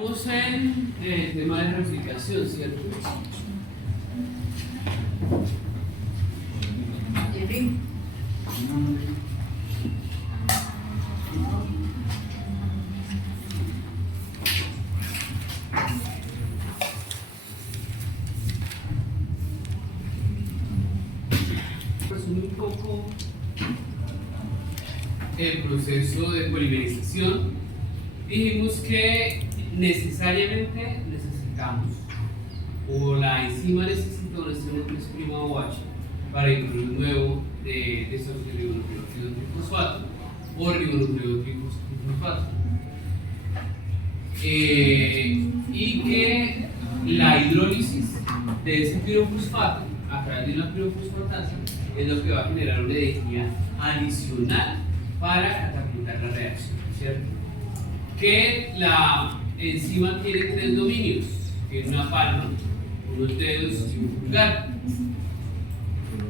Estamos en el tema de replicación, ¿cierto? Resume un poco el proceso de polimerización. Dijimos que necesariamente necesitamos, o la enzima necesita una enzima 3'OH para incluir un nuevo de estos ribonucleótidos trifosfato o ribonucleótidos trifosfato. Y que la hidrólisis de ese pirofosfato a través de una pirofosfatasa es lo que va a generar una energía adicional para catapultar la reacción, ¿cierto? Que la enzima tiene tres dominios, tiene una palma, unos dedos y un pulgar,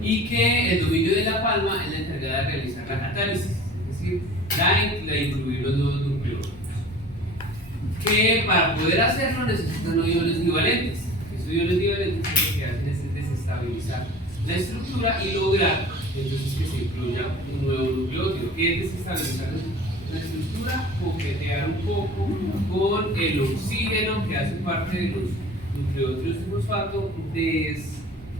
y que el dominio de la palma es la encargada de realizar la catálisis, es decir, la incluir los nuevos nucleótidos, que para poder hacerlo necesitan iones divalentes. Esos iones divalentes lo que hacen es desestabilizar la estructura y lograr entonces que se incluya un nuevo nucleótido. ¿Qué es desestabilizar la estructura? Coquetear un poco con el oxígeno que hace parte de los nucleótidos de fosfato,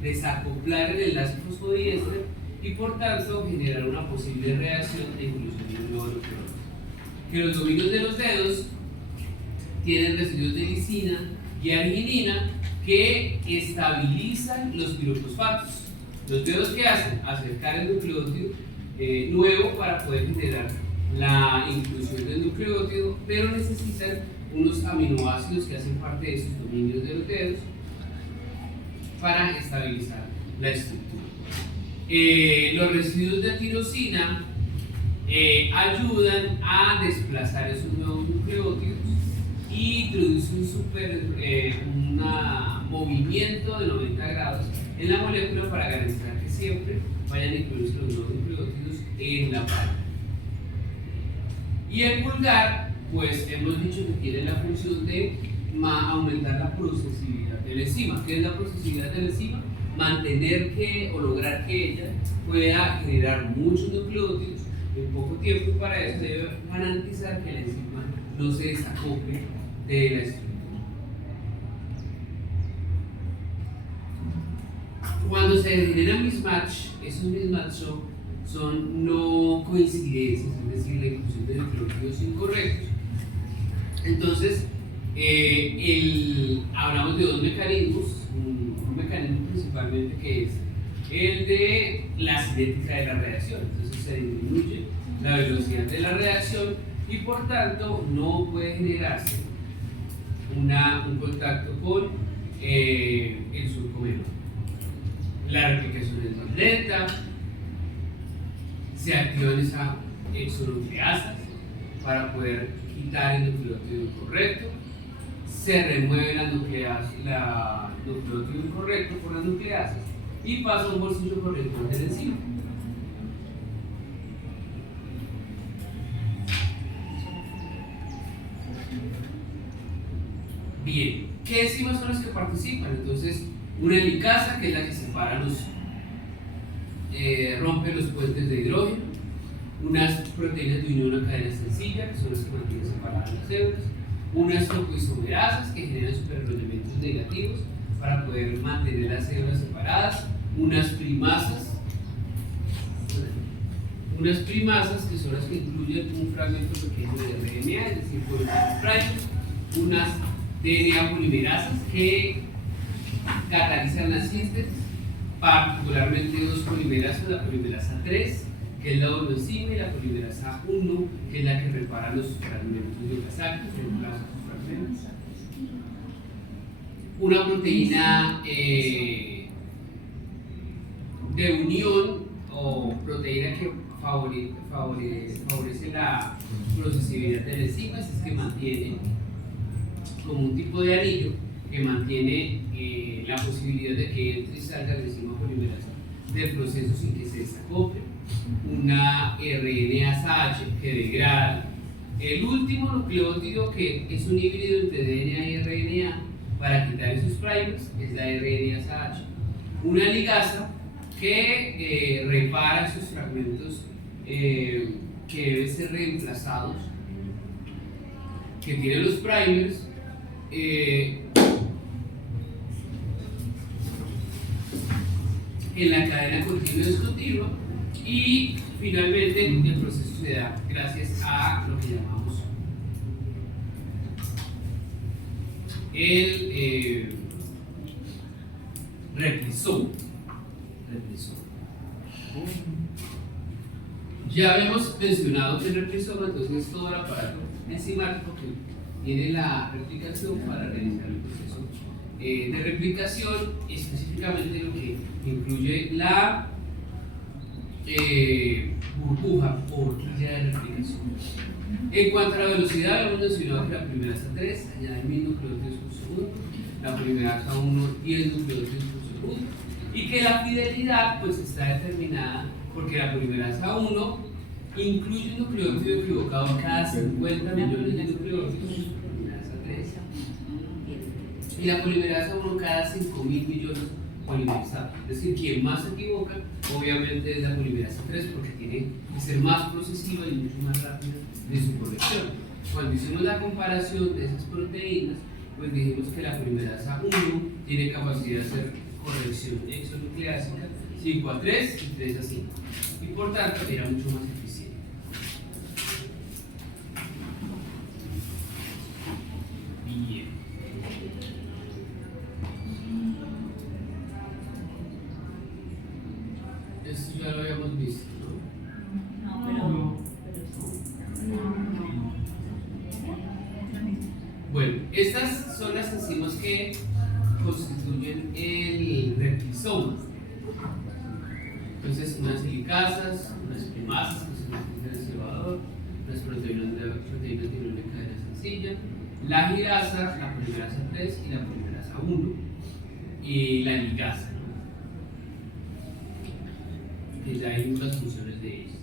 desacoplar el enlace fosfodiéster y por tanto generar una posible reacción de inclusión de un nuevo nucleótido. Que los dominios de los dedos tienen residuos de lisina y arginina que estabilizan los pirofosfatos. Los dedos que hacen acercar el nucleótido nuevo para poder generar la inclusión del nucleótido, pero necesitan unos aminoácidos que hacen parte de esos dominios de los dedos para estabilizar la estructura. Los residuos de tirosina ayudan a desplazar esos nuevos nucleótidos y introduce un movimiento de 90 grados en la molécula para garantizar que siempre vayan a incluirse los nuevos nucleótidos en la palma. Y el pulgar, pues hemos dicho que tiene la función de aumentar la procesibilidad de la enzima. ¿Qué es la procesibilidad de la enzima? Mantener que o lograr que ella pueda generar muchos nucleótidos en poco tiempo, y para eso debe garantizar que la enzima no se desacople de la estructura. Cuando se genera mismatch, esos mismatch son no coincidencias, es decir, la inclusión de nucleótidos incorrectos. Entonces, hablamos de dos mecanismos, un mecanismo principalmente que es el de la cinética de la reacción. Entonces se disminuye la velocidad de la reacción y por tanto no puede generarse un contacto con el surco menor. La replicación es más lenta, se activan esas exonucleasas para poder quitar el nucleótido incorrecto, se remueve la nucleótido incorrecto por las nucleasas y pasa a un bolsillo corrector de la enzima. Bien, ¿qué enzimas son las que participan? Entonces, una helicasa, que es la que separa rompe los puentes de hidrógeno, unas proteínas de unión a cadena sencilla, que son las que mantienen separadas las células, unas topoisomerasas que generan superelementos negativos para poder mantener las células separadas, unas primasas que son las que incluyen un fragmento pequeño de RNA, es decir, por el unas DNA polimerasas que catalizan la síntesis, particularmente dos polimerasas, la polimerasa 3, que es la donoenzima, y la polimerasa 1, que es la que repara los fragmentos de casácteos, reemplaza sus fragmentos. Una proteína de unión o proteína que favorece la procesibilidad de la enzima, es que mantiene como un tipo de anillo que mantiene la posibilidad de que entre y salga la enzima polimerasa del proceso sin que se desacople. Una RNasa H que degrada el último nucleótido que es un híbrido entre DNA y RNA para quitar esos primers es la RNasa H, una ligasa que repara esos fragmentos que deben ser reemplazados, que tienen los primers en la cadena continua y discontinua, y finalmente el proceso se da gracias a lo que llamamos el replisoma. Ya habíamos mencionado que el replisoma entonces es todo el aparato enzimático que tiene la replicación para realizar el proceso de replicación, específicamente lo que incluye la burbuja o horquilla de replicación. En cuanto a la velocidad, hemos mencionado que la polimerasa 3 añade 1000 nucleótidos por segundo, la polimerasa 1 10 nucleótidos por segundo, y que la fidelidad pues está determinada porque la polimerasa 1 incluye un nucleótido equivocado cada 50 millones de nucleótidos, la polimerasa 3, y la polimerasa 1 cada 5000 millones polimerizado. Es decir, quien más se equivoca, obviamente, es la polimerasa 3 porque tiene que ser más procesiva y mucho más rápida de su corrección. Cuando hicimos la comparación de esas proteínas, pues dijimos que la polimerasa 1 tiene capacidad de hacer corrección exonucleásica 5 a 3 y 3 a 5, y por tanto era mucho más eficiente. Bien. Esto ya lo habíamos visto, ¿no? Bueno, estas son las enzimas que constituyen el replisoma. Entonces, unas helicasas, unas primasas, que son el cebador, unas proteínas de una cadena sencilla, la girasa, la polimerasa 3 y la polimerasa 1, y la ligasa, ¿no? Que ya hay unas funciones de ellas.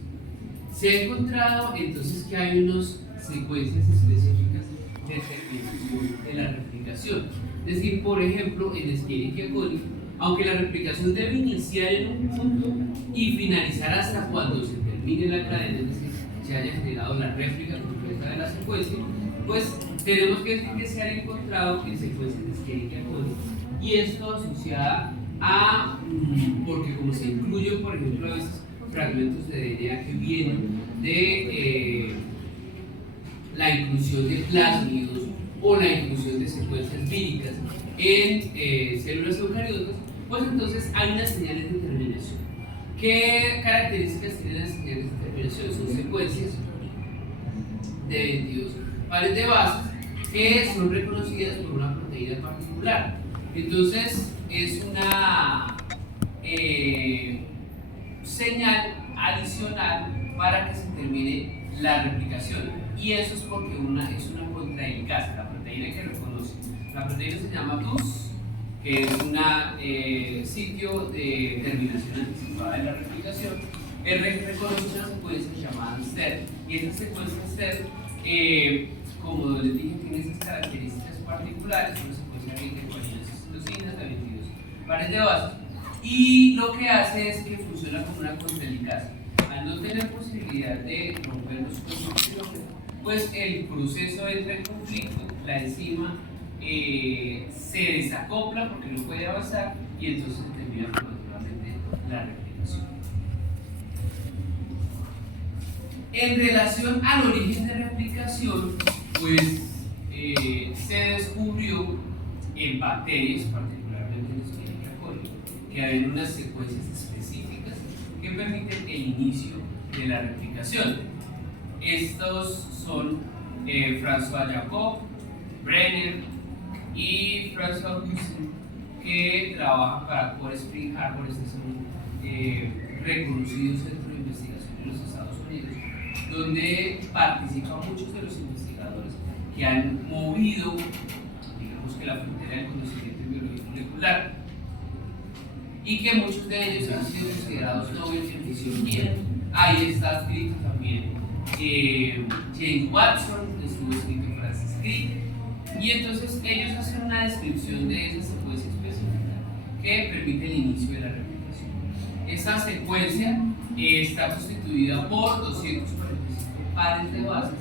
Se ha encontrado entonces que hay unas secuencias específicas de terminación de la replicación. Es decir, por ejemplo, en Escherichia coli, aunque la replicación debe iniciar en un punto y finalizar hasta cuando se termine la cadena, es decir, se haya generado la réplica completa de la secuencia, pues tenemos que decir que se han encontrado en secuencias de Escherichia coli, y esto asociada a, porque como se incluyen, por ejemplo, a veces fragmentos de DNA que vienen de la inclusión de plásmidos o la inclusión de secuencias víricas en células eucariotas, pues entonces hay unas señales de terminación. ¿Qué características tienen las señales de terminación? Son secuencias de 22 pares de bases que son reconocidas por una proteína particular. Entonces es una señal adicional para que se termine la replicación, y eso es porque es una contrahelicasa, la proteína que reconoce. La proteína se llama TUS, que es un sitio de terminación anticipada de la replicación. Reconoce una secuencia llamada STER, y esa secuencia STER, como les dije, tiene esas características particulares, una secuencia rica en guaninas y citocinas de 22 pares de bases, y lo que hace es que funciona como una contrahelicasa. Al no tener posibilidad de romper los códigos, pues el proceso entra en conflicto, la enzima se desacopla porque no puede avanzar, y entonces se termina naturalmente la replicación. En relación al origen de replicación, pues se descubrió en bacterias, particularmente en Escherichia coli, que hay unas secuencias específicas que permiten el inicio de la replicación. Estos son François Jacob, Brenner y François Hudson, que trabajan para Cold Spring Harbor. Este es un reconocido centro de investigación en los Estados Unidos, donde participan muchos de los investigadores que han movido, digamos que la frontera del conocimiento en biología molecular, y que muchos de ellos han sido considerados Nobel en fisiología. Ahí está escrito también James Watson, estuvo escrito Francis Crick, y entonces ellos hacen una descripción de esa secuencia específica que permite el inicio de la replicación. Esa secuencia está constituida por 245 pares de bases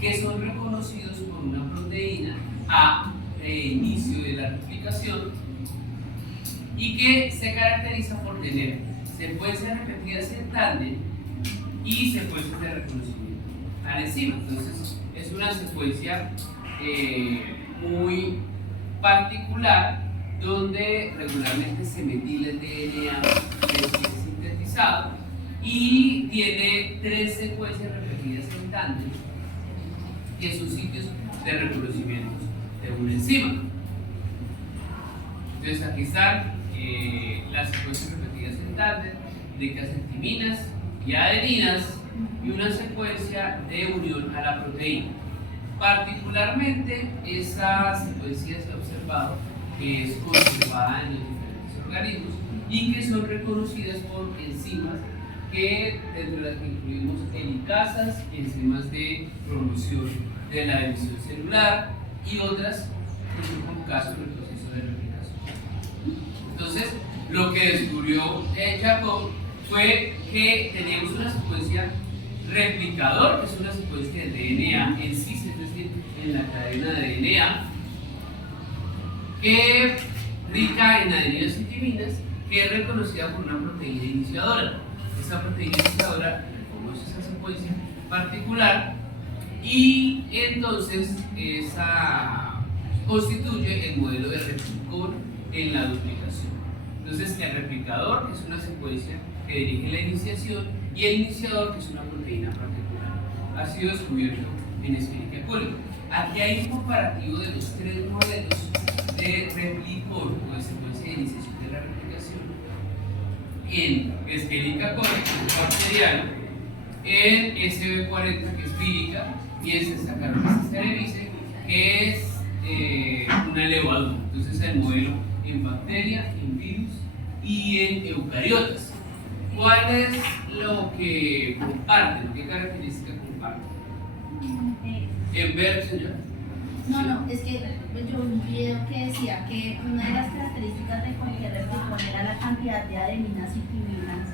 que son reconocidos por una proteína a inicio de la replicación y que se caracteriza por tener secuencias repetidas en tándem y secuencias de reconocimiento al enzima. Entonces es una secuencia muy particular donde regularmente se metila el DNA sintetizado y tiene 3 secuencias repetidas en tándem que son sitios de reconocimiento de una enzima. Entonces aquí están las secuencias repetidas en tándem de caseantiminas y adeninas y una secuencia de unión a la proteína. Particularmente esa secuencia se ha observado que es conservada en los diferentes organismos y que son reconocidas por enzimas que dentro de las que incluimos helicasas, enzimas de promoción de la división celular y otras que son como caso en el proceso de replicación. Entonces, lo que descubrió Jacob fue que teníamos una secuencia replicador, que es una secuencia de DNA en sí, es decir, en la cadena de DNA, que es rica en adeninas y timinas, que es reconocida por una proteína iniciadora. Esta proteína iniciadora reconoce esa secuencia particular y entonces esa constituye el modelo de replicón en la duplicación. Entonces el replicador es una secuencia que dirige la iniciación y el iniciador que es una proteína particular. Ha sido descubierto en Escherichia coli. Aquí hay un comparativo de los 3 modelos de replicón o de secuencia de iniciación de la replicación en Escherichia coli, que es bacteriano, en SB40, que es vírica, y en Saccharomyces cerevisiae, que es una levadura. Entonces el modelo en bacteria, en virus y en eucariotas. ¿Cuál es lo que comparten? ¿Qué características comparten? En ver, señor. No, es que yo vi un video que decía que una de las características de cualquier replicón era la cantidad de adeninas y timinas,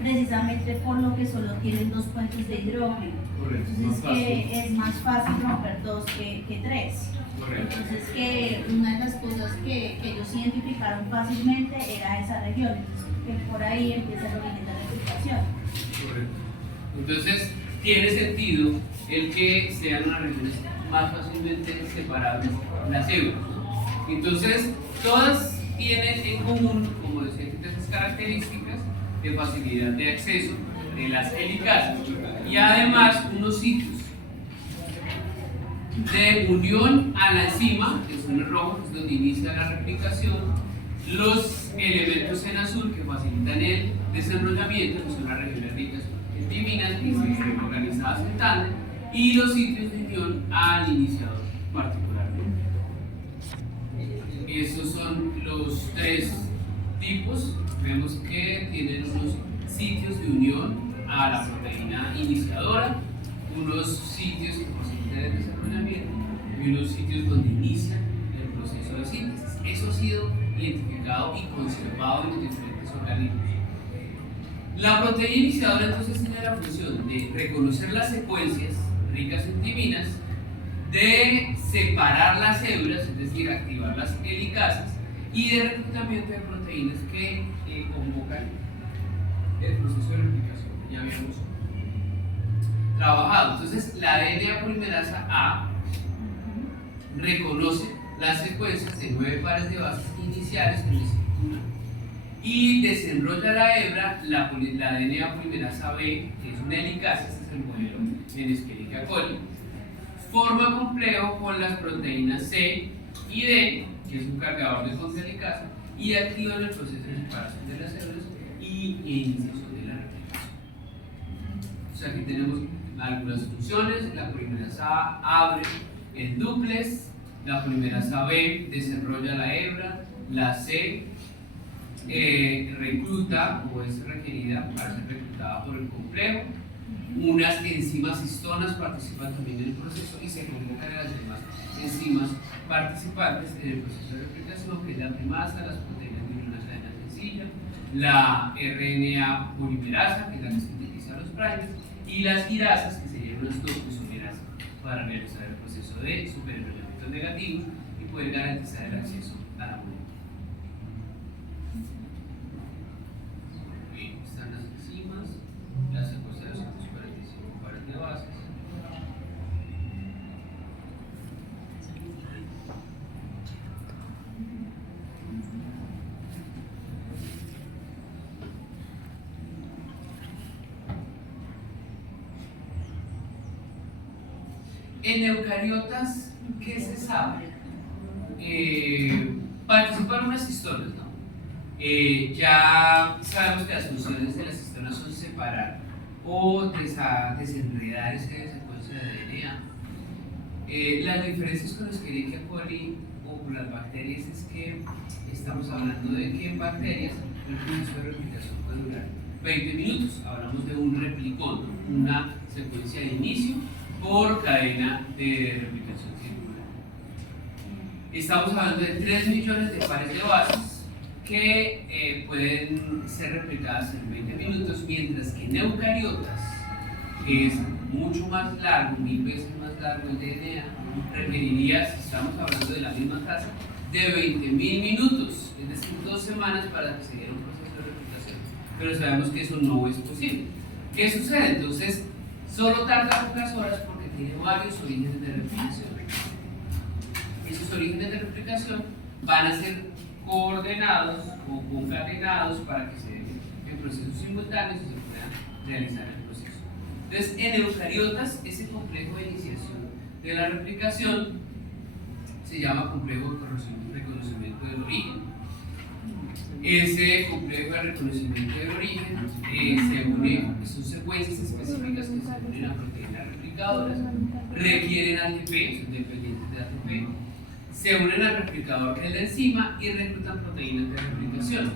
precisamente por lo que solo tienen 2 puentes de hidrógeno. Correcto. Entonces que es más fácil romper 2 que 3. Correcto. Entonces que una de las cosas que ellos identificaron fácilmente era esa región. Entonces, que por ahí empieza el origen de la replicación. Correcto. Entonces tiene sentido el que sean unas regiones más fácilmente separables las células. Entonces todas tienen en común, como decía, estas características de facilidad de acceso de las helicasas y además unos sitios de unión a la enzima, que son el rojo, que es donde inicia la replicación, los elementos en azul que facilitan el desenrollamiento, que son las regiones ricas en timinas, que existen organizadas en tándem, y los sitios de unión al iniciador particularmente. Esos son los 3 tipos. Vemos que tienen unos sitios de unión a la proteína iniciadora, unos sitios que facilitan el desarrollamiento y unos sitios donde inicia el proceso de síntesis. Eso ha sido identificado y conservado en los diferentes organismos. La proteína iniciadora entonces tiene la función de reconocer las secuencias ricas en timinas, de separar las células, es decir, activar las helicasas, y de reclutamiento de proteínas que convocan el proceso de replicación que ya habíamos trabajado. Entonces, la DNA polimerasa A reconoce las secuencias de 9 pares de bases iniciales en la estructura y desenrolla la hebra, la DNA polimerasa B, que es una helicasa, este es el modelo en Escherichia coli, forma complejo con las proteínas C y D, que es un cargador de fosfohelicasa, y activa el proceso de separación de las células y iniciación de la replicación. O sea, aquí tenemos algunas funciones. La polimerasa A abre el dúplex, la polimerasa B desarrolla la hebra, la C recluta o es requerida para ser reclutada por el complejo, Unas enzimas histonas participan también en el proceso y se convocan a las demás enzimas participantes en el proceso de replicación, que es la primasa, las proteínas de una cadena sencilla, la RNA polimerasa, que es la que sintetiza los primers, y las girasas, que serían unas topoisomerasas, para realizar el proceso de superenrolamientos negativos y poder garantizar el acceso a la molécula. Bien, están las enzimas, la secuencia de 245 pares de bases. En eucariotas, ¿qué se sabe? Participan unas histonas, ¿no? Ya sabemos que las funciones de las histonas son separar o desenredar esa secuencia de DNA. Las diferencias con Escherichia coli o con las bacterias es que estamos hablando de que en bacterias el proceso de replicación puede durar 20 minutos. Hablamos de un replicón, ¿no? Una secuencia de inicio por cadena de replicación circular. Estamos hablando de 3 millones de pares de bases que pueden ser replicadas en 20 minutos, mientras que en eucariotas, que es mucho más largo, 1000 veces más largo el DNA, requeriría, si estamos hablando de la misma tasa, de 20.000 minutos, es decir, 2 semanas para que se diera un proceso de replicación. Pero sabemos que eso no es posible. ¿Qué sucede? Entonces, solo tarda pocas horas porque tiene varios orígenes de replicación. Esos orígenes de replicación van a ser coordenados o concatenados para que se den en procesos simultáneos y se pueda realizar el proceso. Entonces, en eucariotas, ese complejo de iniciación de la replicación se llama complejo de reconocimiento del origen. Ese complejo de reconocimiento del origen se une, son secuencias específicas que se unen a proteínas replicadoras, requieren ATP, son dependientes de ATP, se unen al replicador que es la enzima y reclutan proteínas de replicación.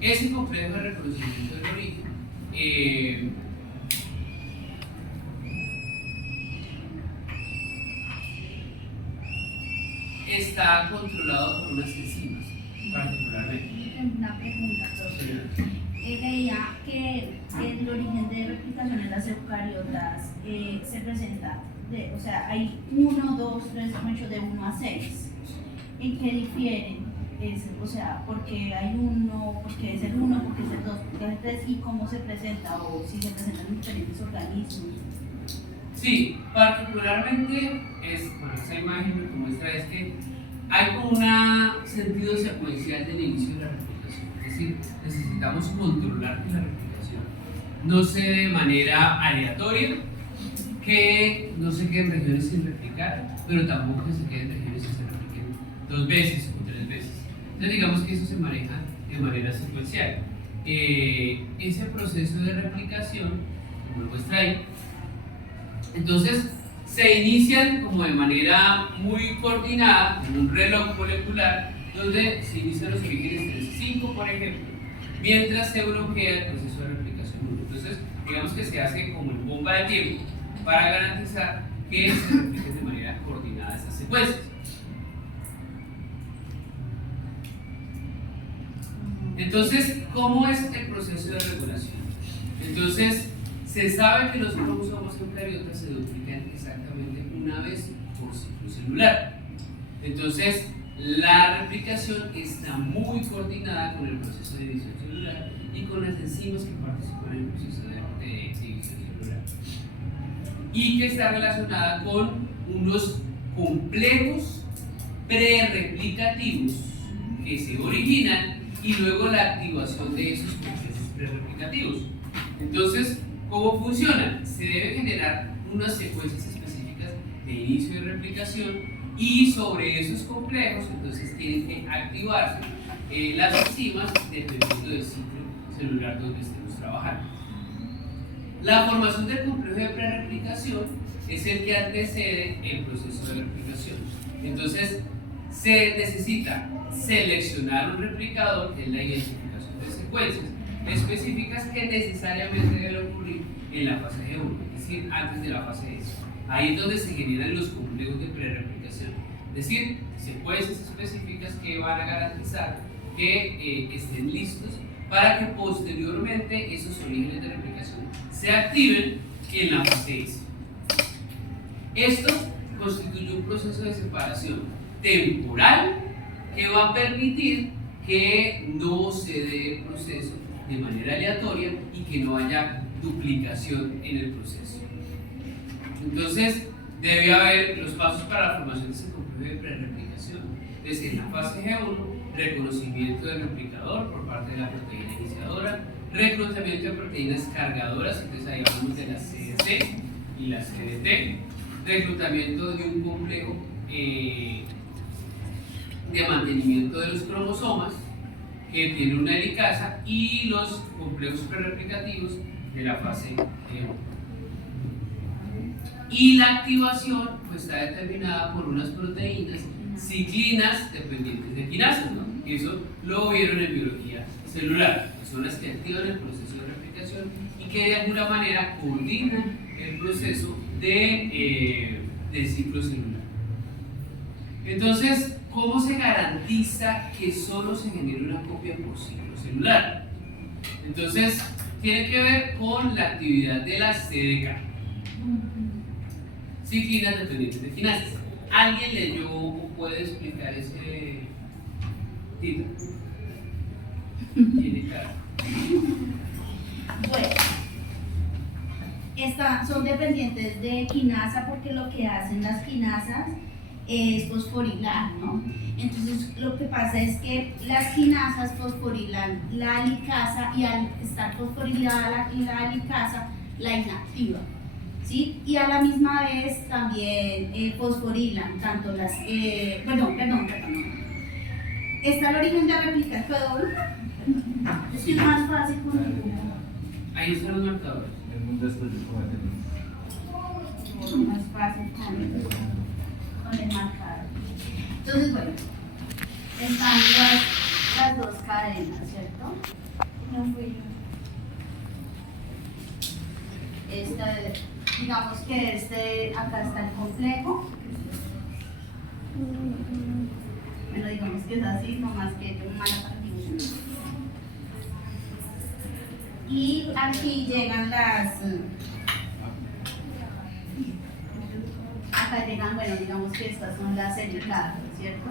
Ese complejo de reconocimiento del origen está controlado por unas enzimas, particularmente. Una pregunta, profesor. Veía que el origen de replicación en las eucariotas se presenta, o sea, hay 1, 2, 3, de 1 a 6. ¿En qué difieren? O sea, porque hay uno, porque es el 1, porque es el 2, porque es el 3, y cómo se presenta, o si se presentan en diferentes organismos. Sí, particularmente esa imagen lo que muestra es que hay como un sentido secuencial del inicio de la replicación, es decir, necesitamos controlar que la replicación no se dé de manera aleatoria, que no se queden regiones sin replicar, pero tampoco que se queden regiones y se repliquen 2 veces o 3 veces. Entonces digamos que eso se maneja de manera secuencial. Ese proceso de replicación, como lo muestra ahí, entonces se inician como de manera muy coordinada, en un reloj molecular, donde se inician los orígenes 3-5, por ejemplo, mientras se bloquea el proceso de replicación 1. Entonces, digamos que se hace como en bomba de tiempo para garantizar que se repliquen de manera coordinada esas secuencias. Entonces, ¿cómo es el proceso de regulación? Entonces, se sabe que los cromosomas eucariotas se duplican exactamente una vez por ciclo celular. Entonces, la replicación está muy coordinada con el proceso de división celular y con las enzimas que participan en el proceso de división celular. Y que está relacionada con unos complejos prerreplicativos que se originan y luego la activación de esos complejos prerreplicativos. Entonces, ¿cómo funciona? Se debe generar unas secuencias específicas de inicio de replicación y sobre esos complejos entonces tienen que activarse las enzimas dependiendo del ciclo celular donde estemos trabajando. La formación del complejo de prerreplicación es el que antecede el proceso de replicación. Entonces, se necesita seleccionar un replicador, que es la identificación de secuencias, específicas que necesariamente deben ocurrir en la fase G1, es decir, antes de la fase S. Ahí es donde se generan los complejos de prereplicación, es decir, secuencias específicas que van a garantizar que estén listos para que posteriormente esos orígenes de replicación se activen en la fase S. Esto constituye un proceso de separación temporal que va a permitir que no se dé el proceso de manera aleatoria y que no haya duplicación en el proceso. Entonces, debe haber los pasos para la formación de ese complejo de prereplicación. Entonces, en la fase G1, reconocimiento del replicador por parte de la proteína iniciadora, reclutamiento de proteínas cargadoras, entonces ahí hablamos de la CDC y la CDT, reclutamiento de un complejo de mantenimiento de los cromosomas que tiene una helicasa y los complejos prereplicativos de la fase G1. Y la activación pues, está determinada por unas proteínas ciclinas dependientes de quinasas, ¿no? Y eso lo vieron en biología celular, que son las que activan el proceso de replicación y que de alguna manera coordinan el proceso de ciclo celular. Entonces, ¿cómo se garantiza que solo se genere una copia por ciclo celular? Entonces, tiene que ver con la actividad de la CDK, ciclinas dependientes de quinasas. ¿Alguien leyó o puede explicar ese título? ¿Tiene cara? Bueno, son dependientes de quinasa porque lo que hacen las quinasas es fosforilar, ¿no? Entonces lo que pasa es que las quinasas fosforilan la helicasa y al estar fosforilada la helicasa la inactiva, ¿sí? Y a la misma vez también fosforilan tanto las... perdón. Está el origen de replicar, ¿puedo? Es que es más fácil con el punto. Ahí están los marcadores. El mundo es Más fácil con el marcador. Entonces, bueno, están las dos cadenas, ¿cierto? No fui yo. Digamos que acá está el complejo. Bueno, digamos que es así, nomás que tengo mala partición. Y aquí llegan acá llegan, bueno, digamos que estas son las helicadas, ¿cierto?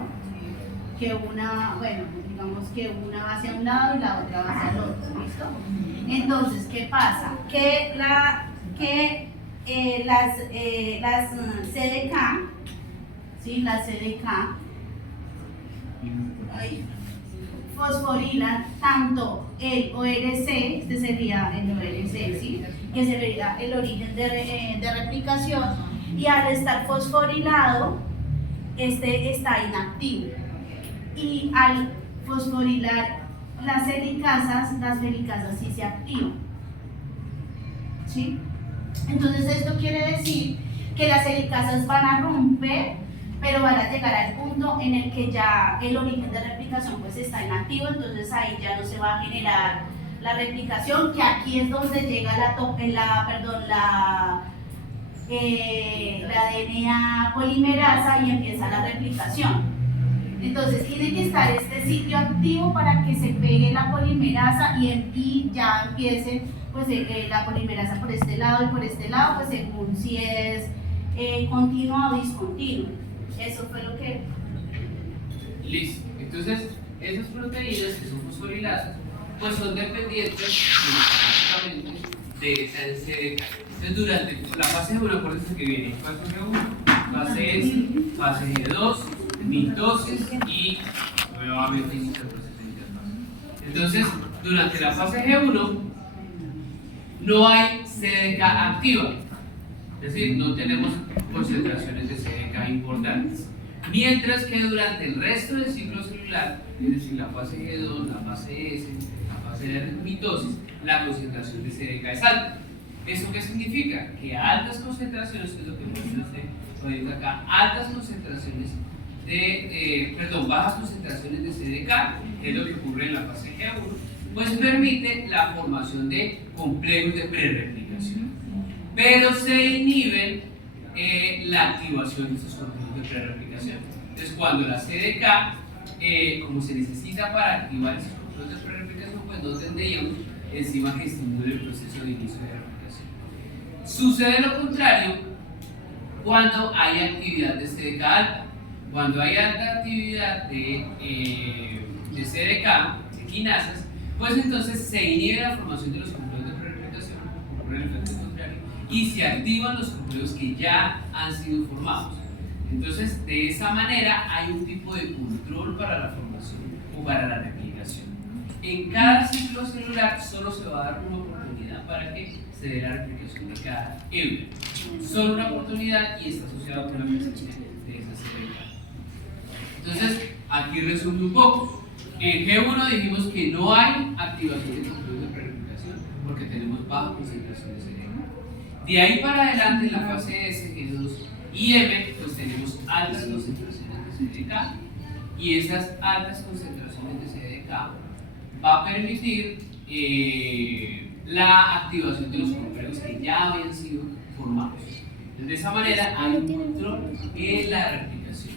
Que digamos que una va hacia un lado y la otra va hacia el otro, ¿listo? Entonces, ¿qué pasa? Que las CDK, ¿sí? Las CDK fosforilan tanto el ORC, este sería el ORC, ¿sí? Que sería el origen de replicación, y al estar fosforilado, este está inactivo. Y al fosforilar las helicasas sí se activan, ¿sí? Entonces esto quiere decir que las helicasas van a romper, pero van a llegar al punto en el que ya el origen de replicación pues está inactivo, entonces ahí ya no se va a generar la replicación, que aquí es donde llega la DNA polimerasa y empieza la replicación. Entonces tiene que estar este sitio activo para que se pegue la polimerasa y ya empiece pues, la polimerasa por este lado y por este lado, pues según si es continuo o discontinuo. Eso fue lo que... Listo. Entonces, esas proteínas que son fosforilasas, pues son dependientes básicamente de esa CDK. Entonces, durante la fase G1, acuérdense que viene fase G1, fase S, fase G2, mitosis y nuevamente inicia el proceso de interfase. Entonces, durante la fase G1 no hay CDK activa, es decir, no tenemos concentraciones de CDK importantes. Mientras que durante el resto del ciclo celular, es decir, la fase G2, la fase S, la fase de mitosis, la concentración de CDK es alta. ¿Eso qué significa? Que a altas concentraciones, que es lo que mencionaste ahorita acá, bajas concentraciones de CDK, que es lo que ocurre en la fase G1, pues permite la formación de complejos de prerreplicación, pero se inhibe la activación de estos complejos de prerreplicación. Entonces, cuando la CDK, como se necesita para activar esos complejos de prerreplicación, pues no tendríamos enzima que estimule el proceso de inicio de replicación. Sucede lo contrario cuando hay actividad de CDK alta. Cuando hay alta actividad de CDK, de quinasas, pues entonces se inhibe la formación de los complejos de prerreplicación, ocurre el efecto contrario, y se activan los complejos que ya han sido formados. Entonces, de esa manera hay un tipo de control para la formación o para la replicación. En cada ciclo celular solo se va a dar una oportunidad para que se dé la replicación de cada hélice. Solo una oportunidad y está asociado con la presencia de esa CDK. Entonces, aquí resume un poco. En G1 dijimos que no hay activación de complejos de prerreplicación porque tenemos baja concentración de CDK. De ahí para adelante, en la fase S, G2 y M, pues tenemos altas concentraciones de CDK, y esas altas concentraciones de CDK va a permitir la activación de los complejos que ya habían sido formados. Entonces, de esa manera hay un control en la replicación.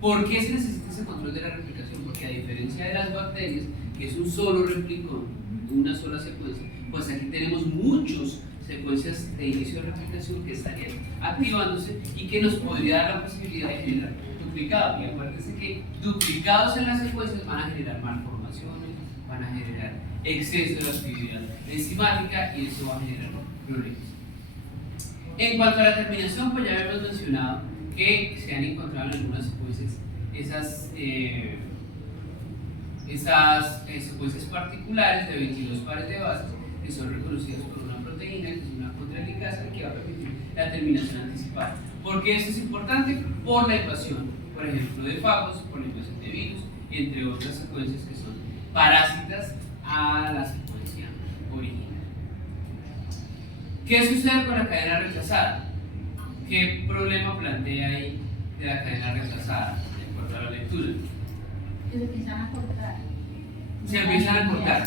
¿Por qué se necesita ese control de la replicación? Porque a diferencia de las bacterias, que es un solo replicón, una sola secuencia, pues aquí tenemos muchas secuencias de inicio de replicación que estarían activándose y que nos podría dar la posibilidad de generar duplicados. Y acuérdense que duplicados en las secuencias van a generar malformaciones, van a generar exceso de actividad enzimática y eso va a generar problemas. En cuanto a la terminación, pues ya habíamos mencionado que se han encontrado en algunas secuencias esas secuencias particulares de 22 pares de bases que son reconocidas por una proteína que es una contrahelicasa que va a permitir la terminación anticipada. ¿Por qué esto es importante? Por la invasión, por ejemplo, de fagos, por la invasión de virus, entre otras secuencias que son parásitas a la secuencia original. ¿Qué sucede con la cadena retrasada? ¿Qué problema plantea ahí de la cadena retrasada en cuanto a la lectura? Que se empiezan a cortar. Se empiezan a cortar.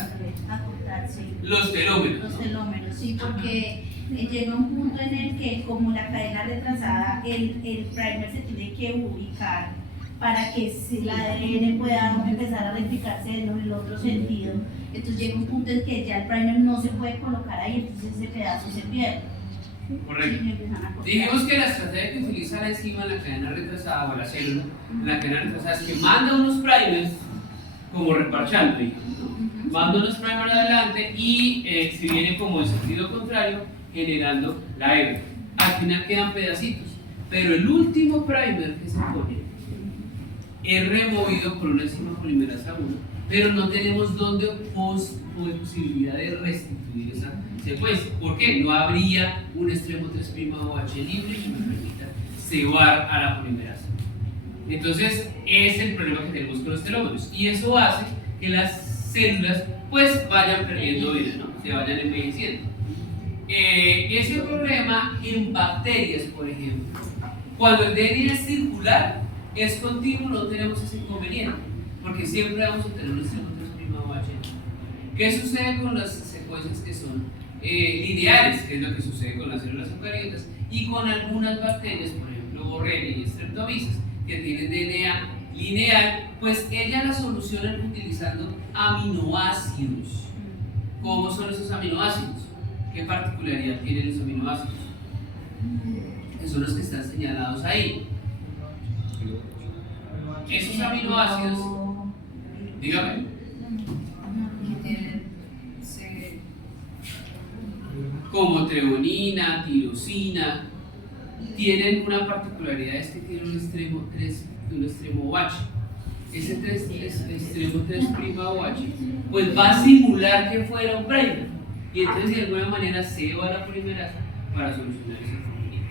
A cortar, sí. Los telómeros. Los ¿no? telómeros, sí, porque llega un punto en el que, como la cadena retrasada, el primer se tiene que ubicar para que el ADN pueda empezar a replicarse en el otro sentido. Entonces llega un punto en que ya el primer no se puede colocar ahí, entonces ese pedazo se pierde. Correcto. Sí, empiezan a cortar. Dijimos que la estrategia que utiliza la enzima en la cadena retrasada o la célula, en la cadena retrasada es que manda unos primers como reparchando, digamos, ¿no? Manda unos primers adelante y se viene como en sentido contrario generando la hebra. Al final quedan pedacitos, pero el último primer que se pone es removido por una enzima polimerasa 1, pero no tenemos dónde posibilidad de restituir esa secuencia. ¿Por qué? No habría un extremo 3' OH libre que nos permita cebar a la polimerasa. Entonces, es el problema que tenemos con los telómeros, y eso hace que las células pues vayan perdiendo vida, ¿no? Se vayan envejeciendo. Ese problema en bacterias, por ejemplo, cuando el DNA es circular, es continuo, no tenemos ese inconveniente, porque siempre vamos a tener un extremo 3' OH. ¿Qué sucede con las secuencias que son lineares? Que es lo que sucede con las células eucariotas y con algunas bacterias, por ejemplo Borrelia y Streptomyces, que tienen DNA lineal, pues ellas la solucionan utilizando aminoácidos. ¿Cómo son esos aminoácidos? ¿Qué particularidad tienen los aminoácidos? Que son los que están señalados ahí. Esos aminoácidos, dígame, como treonina, tirosina, tienen una particularidad, es que tienen un extremo OH. Ese extremo 3' OH pues va a simular que fuera un primer, y entonces de alguna manera se va a la polimerasa para solucionar ese inconveniente.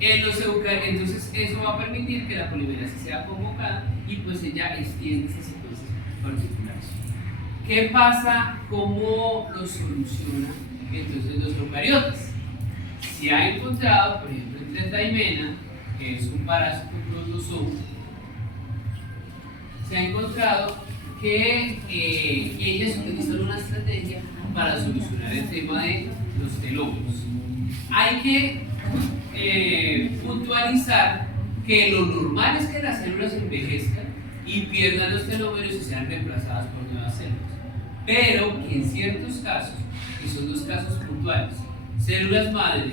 Entonces eso va a permitir que la polimerasa sea convocada y pues ella extiende esas secuencias particulares. ¿Qué pasa? ¿Cómo lo soluciona entonces los eucariotas? Se ha encontrado, por ejemplo, en tetraimena, que es un parásito protozoo, se ha encontrado que ellas utilizan una estrategia para solucionar el tema de los telómeros. Hay que puntualizar que lo normal es que las células envejezcan y pierdan los telómeros y sean reemplazadas por nuevas células, pero que en ciertos casos, y son dos casos puntuales, células madre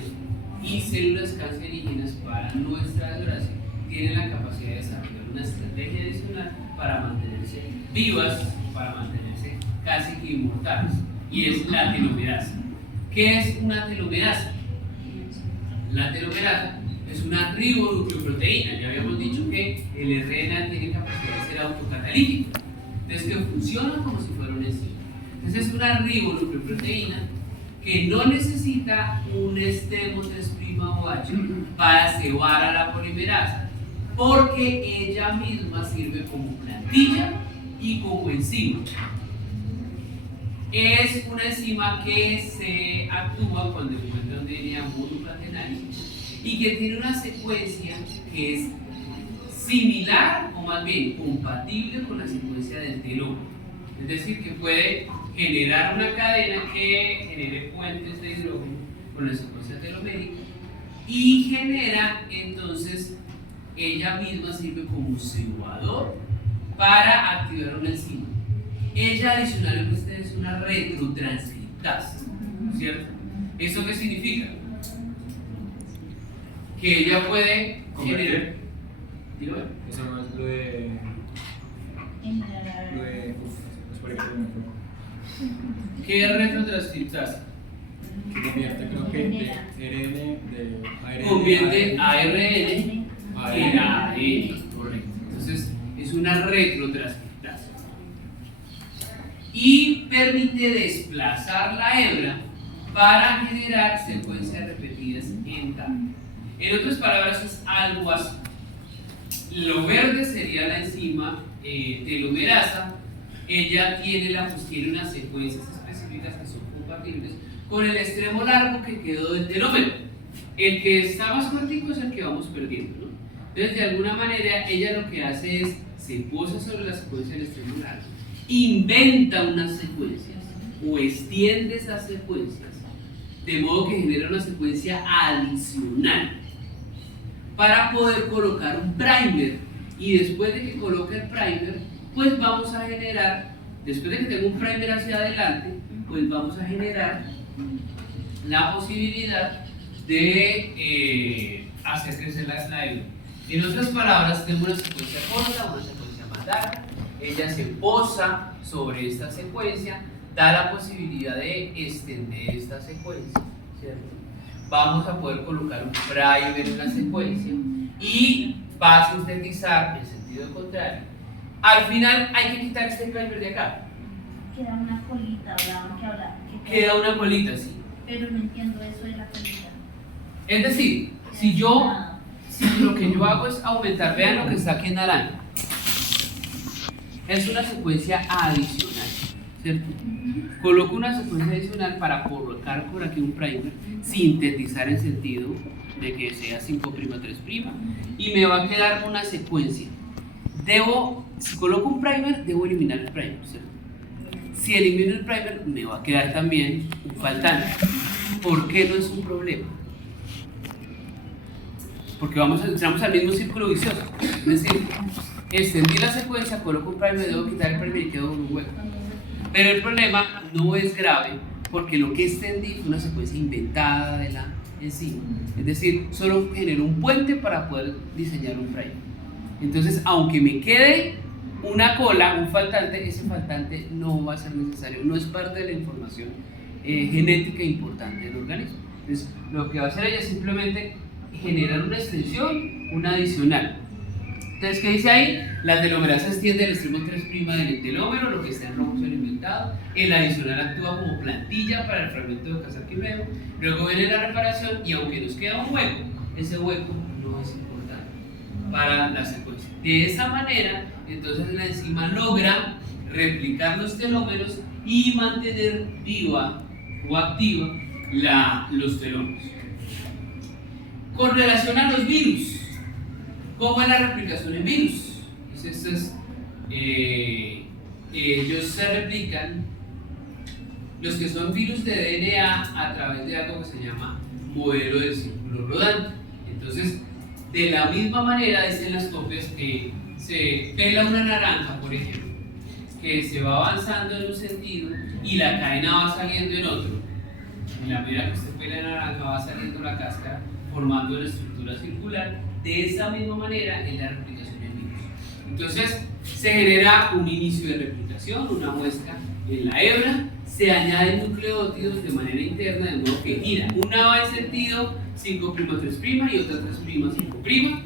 y células cancerígenas, para nuestra desgracia, tienen la capacidad de desarrollar una estrategia adicional para mantenerse vivas, para mantenerse casi que inmortales, y es la telomerasa. ¿Qué es una telomerasa? La telomerasa es una ribonucleoproteína. Ya habíamos dicho que el RNA tiene capacidad de ser autocatalítico, entonces que funciona como si fuera un enzima. Entonces es una ribonucleoproteína que no necesita un estemo 3'OH para cebar a la polimerasa, porque ella misma sirve como plantilla y como enzima. Es una enzima que se actúa cuando encuentra un DNA monocatenario y que tiene una secuencia que es similar o más bien compatible con la secuencia del telómero. Es decir, que puede generar una cadena que genere puentes de hidrógeno con la secuencia telomérica y genera entonces, ella misma sirve como cebador para activar una enzima. Ella adicionalmente es una retrotranscriptasa, ¿cierto? ¿Eso qué significa? Que ella puede generar. Eso no es lo de. ¿Qué es retrotranscriptasa? Que convierte, creo que de RN de ARN. Convierte ARN en ARN. ADN, correcto. Entonces es una retrotranscriptasa y permite desplazar la hebra para generar secuencias repetidas en TAP. En otras palabras, es algo así. Lo verde sería la enzima telomerasa. Ella tiene unas secuencias específicas que son compatibles con el extremo largo que quedó del telómero. El que está más cortico es el que vamos perdiendo, ¿no? Entonces, de alguna manera, ella lo que hace es se posa sobre la secuencia del extremo largo, inventa unas secuencias o extiende esas secuencias de modo que genera una secuencia adicional para poder colocar un primer, y después de que coloque el primer, pues vamos a generar, después de que tenga un primer hacia adelante, pues vamos a generar la posibilidad de hacer crecer la hebra. En otras palabras, tengo una secuencia corta, una secuencia más larga, ella se posa sobre esta secuencia, da la posibilidad de extender esta secuencia, ¿cierto? Vamos a poder colocar un primer en la secuencia y va a sintetizar en sentido contrario. Al final hay que quitar este primer de acá. Queda una colita, hablaban que habla. Queda una colita, sí. Pero no entiendo eso de la colita. Es decir, si lo que yo hago es aumentar, vean lo que está aquí en naranja. Es una secuencia adicional, ¿cierto? Coloco una secuencia adicional para colocar por aquí un primer, sintetizar en sentido de que sea 5'3' y me va a quedar una secuencia. Si coloco un primer, debo eliminar el primer, ¿cierto? Si elimino el primer, me va a quedar también un faltante. ¿Por qué no es un problema? Porque entramos al mismo círculo vicioso. Es decir, extendí la secuencia, coloco un primer, debo quitar el primer y quedo con un hueco. Pero el problema no es grave porque lo que extendí fue una secuencia inventada de la enzima. Es decir, solo generó un puente para poder diseñar un primer. Entonces, aunque me quede una cola, un faltante, ese faltante no va a ser necesario, no es parte de la información genética importante del organismo. Entonces, lo que va a hacer ella es simplemente generar una extensión, una adicional. Entonces, ¿qué dice ahí? La telomerasa extiende el extremo 3' del telómero, lo que está en rojo es el inventado. El adicional actúa como plantilla para el fragmento de Casar-Quimero. Luego viene la reparación y aunque nos queda un hueco, ese hueco no es importante para la secuencia. De esa manera, entonces la enzima logra replicar los telómeros y mantener viva o activa los telómeros. Con relación a los virus, ¿cómo es la replicación en virus? Pues esto es que ellos se replican, los que son virus de DNA, a través de algo que se llama modelo del círculo rodante. Entonces, de la misma manera dicen las copias que se pela una naranja, por ejemplo, que se va avanzando en un sentido y la cadena va saliendo en otro. En la medida que usted pela la naranja va saliendo la cáscara formando una estructura circular. De esa misma manera es la replicación en virus. Entonces se genera un inicio de replicación, una muesca en la hebra, se añaden nucleótidos de manera interna de modo que gira. Una va en sentido 5' 3' y otra 3' 5'.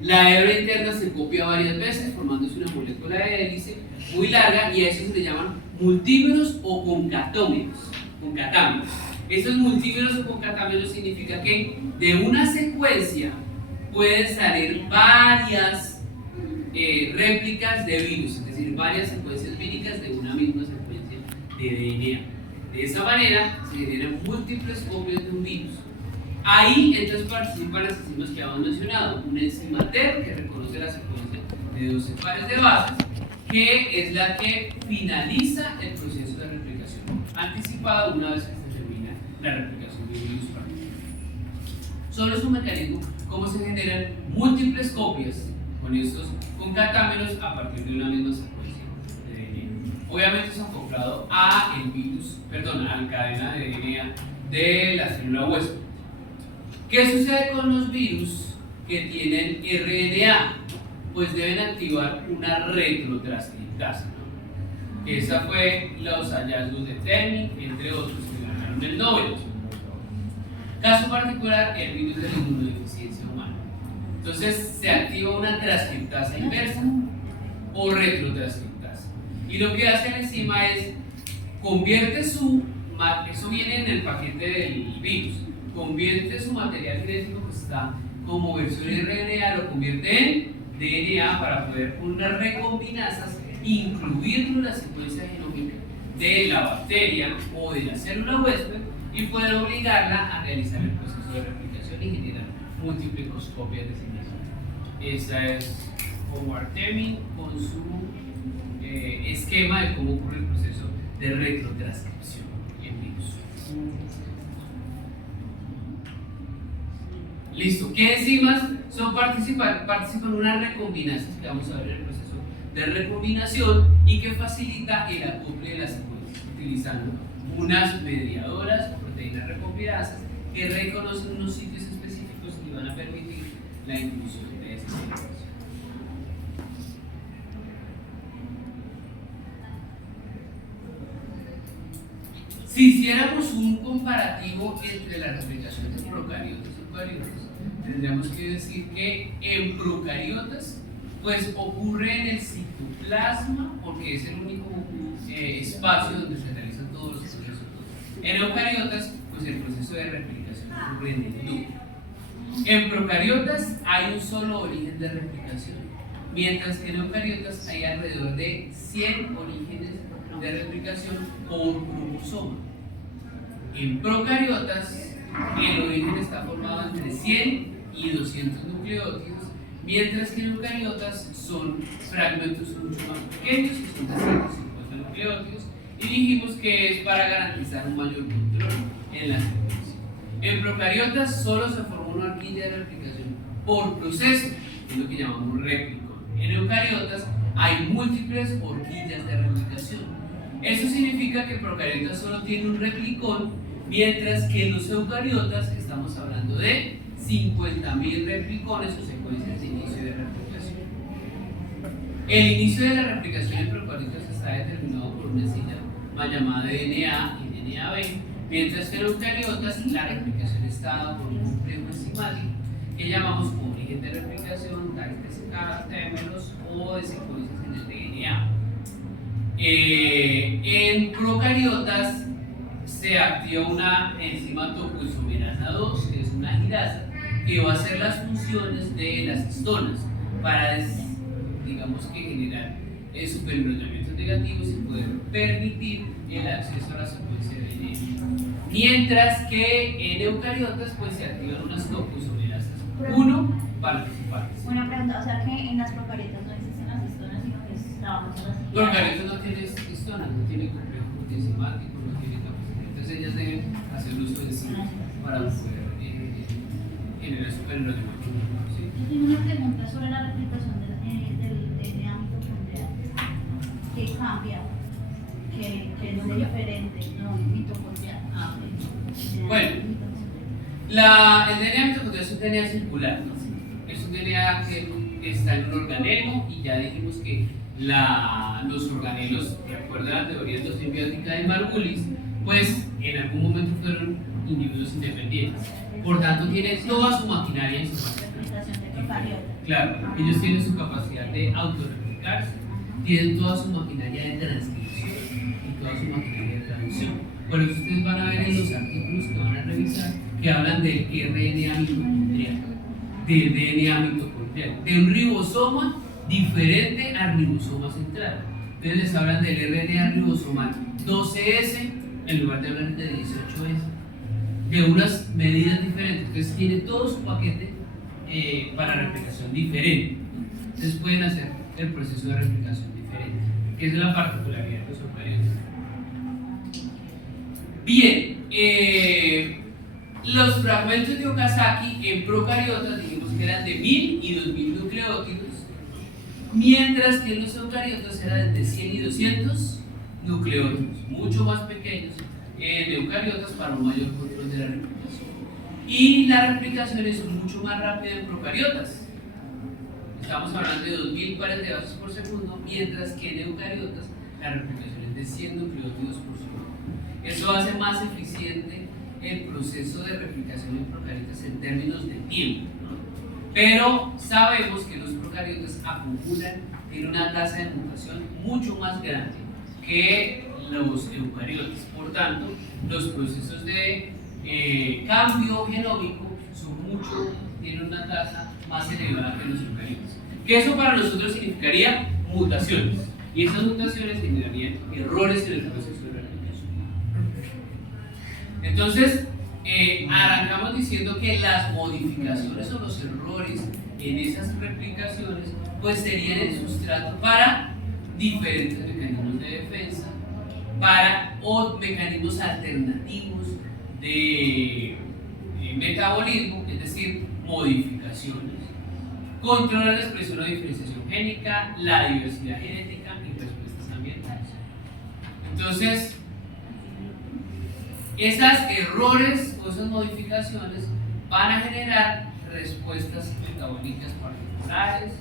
La hebra interna se copia varias veces formándose una molécula de hélice muy larga y a eso se le llaman multímeros o concatámeros. Estos multímeros o concatámeros significa que de una secuencia pueden salir varias réplicas de virus, es decir, varias secuencias víricas de una misma secuencia de DNA. De esa manera se generan múltiples copias de un virus. Ahí entonces participan las enzimas que habíamos mencionado, una enzima TER que reconoce la secuencia de 12 pares de bases, que es la que finaliza el proceso de replicación anticipado una vez que se termina la replicación de un virus particular. Solo es un mecanismo cómo se generan múltiples copias con estos concatámeros a partir de una misma secuencia de DNA. Obviamente es acoplado a la cadena de DNA de la célula huésped. ¿Qué sucede con los virus que tienen RNA? Pues deben activar una retrotranscriptasa, ¿no? Esa fue los hallazgos de Tenney, entre otros, que ganaron el Nobel. Caso particular, el virus de la inmunodeficiencia humana. Entonces se activa una transcriptasa inversa o retrotranscriptasa. Y lo que hace la enzima es convierte eso viene en el paquete del virus, convierte su material genético que está como versión RNA, lo convierte en DNA para poder con unas recombinasas incluirlo en la secuencia genómica de la bacteria o de la célula huésped y poder obligarla a realizar el proceso de replicación y generar múltiples copias de sí misma. Esa es Howard Temming con su esquema de cómo ocurre el proceso de retrotranscripción en virus. Listo, ¿qué enzimas participan en una recombinación que vamos a ver en el proceso de recombinación y que facilita el acople de las secuencias utilizando unas mediadoras o proteínas recombinasas que reconocen unos sitios específicos y van a permitir la inclusión de esas secuencias. Si hiciéramos un comparativo entre la replicación de procariotas y eucariotas, tendríamos que decir que en procariotas pues ocurre en el citoplasma porque es el único espacio donde se realizan todos los procesos. En eucariotas pues el proceso de replicación ocurre en el núcleo. En procariotas hay un solo origen de replicación, mientras que en eucariotas hay alrededor de 100 orígenes de replicación por cromosoma. En procariotas el origen está formado entre 100 y 200 nucleótidos, mientras que en eucariotas son fragmentos mucho más pequeños, que son 350 nucleótidos, y dijimos que es para garantizar un mayor control en la secuencia. En procariotas solo se forma una horquilla de replicación por proceso, que es lo que llamamos replicón. En eucariotas hay múltiples horquillas de replicación. Eso significa que procariotas solo tiene un replicón, mientras que en los eucariotas estamos hablando de 50.000 replicones o secuencias de inicio de replicación. El inicio de la replicación en procariotas está determinado por una enzima llamada DNA y DNAB, mientras que en eucariotas la replicación está dada por un complejo enzimático que llamamos origen de replicación, TAC, témeros o de secuencias en el DNA. En procariotas se activa una enzima topoisomerasa 2, que es una girasa, que va a hacer las funciones de las histonas para, digamos que generar superenrollamientos negativos y poder permitir el acceso a la secuencia de DNA. Mientras que en eucariotas pues se activan unas topoisomerasas 1 participantes. Una pregunta, o sea que en las procariotas no existen las histonas, sino que trabajan llamémoslo así. Procariota no tiene histonas, no tiene complejo multienzimático, no tiene capacidad. Entonces ellas deben hacer uso de sí para poder generar superhéroes. ¿Sí? Yo tengo una pregunta sobre la replicación del DNA mitocondrial. ¿Qué cambia? ¿Qué es diferente? No, mitocondrial. Bueno, el DNA mitocondrial es un DNA circular, ¿no? Es un DNA que está en un organelo y ya dijimos que los organelos, de acuerdo a la teoría endosimbiótica de Margulis, pues en algún momento fueron individuos independientes. Por tanto, tiene toda su maquinaria en su mano. Replicación de procariota. Claro, ellos tienen su capacidad de autorreplicarse, tienen toda su maquinaria de transcripción y toda su maquinaria de traducción. Por eso ustedes van a ver en los artículos que van a revisar que hablan del RNA mitocondrial, del DNA mitocondrial, de un ribosoma diferente al ribosoma central. Entonces les hablan del RNA ribosomal 12S en lugar de hablar de 18S, de unas medidas diferentes. Entonces tiene todo su paquete para replicación diferente. Entonces pueden hacer el proceso de replicación diferente, que es la particularidad de los eucariotas. Bien, los fragmentos de Okazaki en procariotas dijimos que eran de 1000 y 2000 nucleótidos, mientras que en los eucariotas eran de 100 y 200 nucleótidos, mucho más pequeños en eucariotas para un mayor control de la replicación. Y la replicación es mucho más rápida en procariotas. Estamos hablando de 2000 pares de bases por segundo, mientras que en eucariotas la replicación es de 100 nucleótidos por segundo. Eso hace más eficiente el proceso de replicación en procariotas en términos de tiempo, ¿no? Pero sabemos que los procariotas acumulan, tienen una tasa de mutación mucho más grande que los eucariotas. Por tanto, los procesos de cambio genómico tienen una tasa más elevada que los eucariotas. Que eso para nosotros significaría mutaciones. Y esas mutaciones generarían errores en el proceso de replicación. Entonces, arrancamos diciendo que las modificaciones o los errores en esas replicaciones pues serían el sustrato para diferentes mecanismos de defensa, para mecanismos alternativos de metabolismo, es decir, modificaciones, controlar la expresión o diferenciación génica, la diversidad genética y respuestas ambientales. Entonces, esos errores o esas modificaciones van a generar respuestas metabólicas particulares,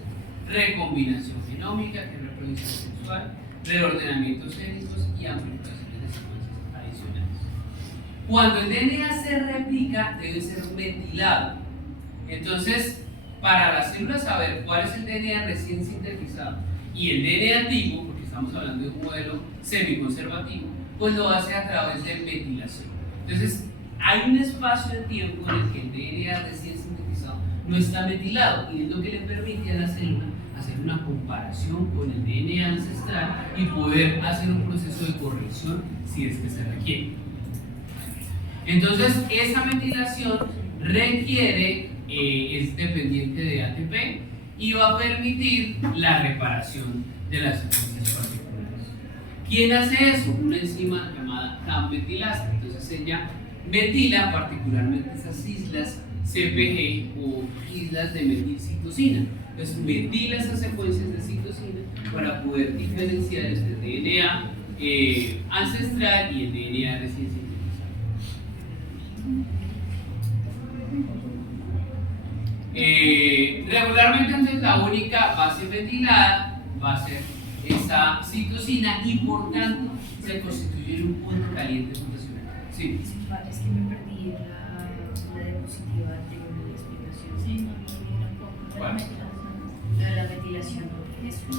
recombinación genómica, que es reproducción sexual, reordenamientos génicos y amplificaciones de secuencias adicionales. Cuando el DNA se replica, debe ser metilado. Entonces, para las células saber cuál es el DNA recién sintetizado y el DNA antiguo, porque estamos hablando de un modelo semiconservativo, pues lo hace a través de metilación. Entonces, hay un espacio de tiempo en el que el DNA recién sintetizado no está metilado, y es lo que le permite a la célula hacer una comparación con el DNA ancestral y poder hacer un proceso de corrección si es que se requiere. Entonces, esa metilación requiere, es dependiente de ATP y va a permitir la reparación de las secuencias particulares. ¿Quién hace eso? Una enzima llamada CAM-metilasa. Entonces ella metila particularmente esas islas CPG o islas de metilcitosina. Entonces metila esas secuencias de citosina para poder diferenciar este DNA ancestral y el DNA recién sintetizado. Regularmente, entonces, la única base metilada va a ser esa citosina y por tanto se constituye en un punto caliente mutacional. Sí. Es que me perdí la diapositiva anterior de la explicación. Sí, no, ¿Cuál? La de la metilación. Eso.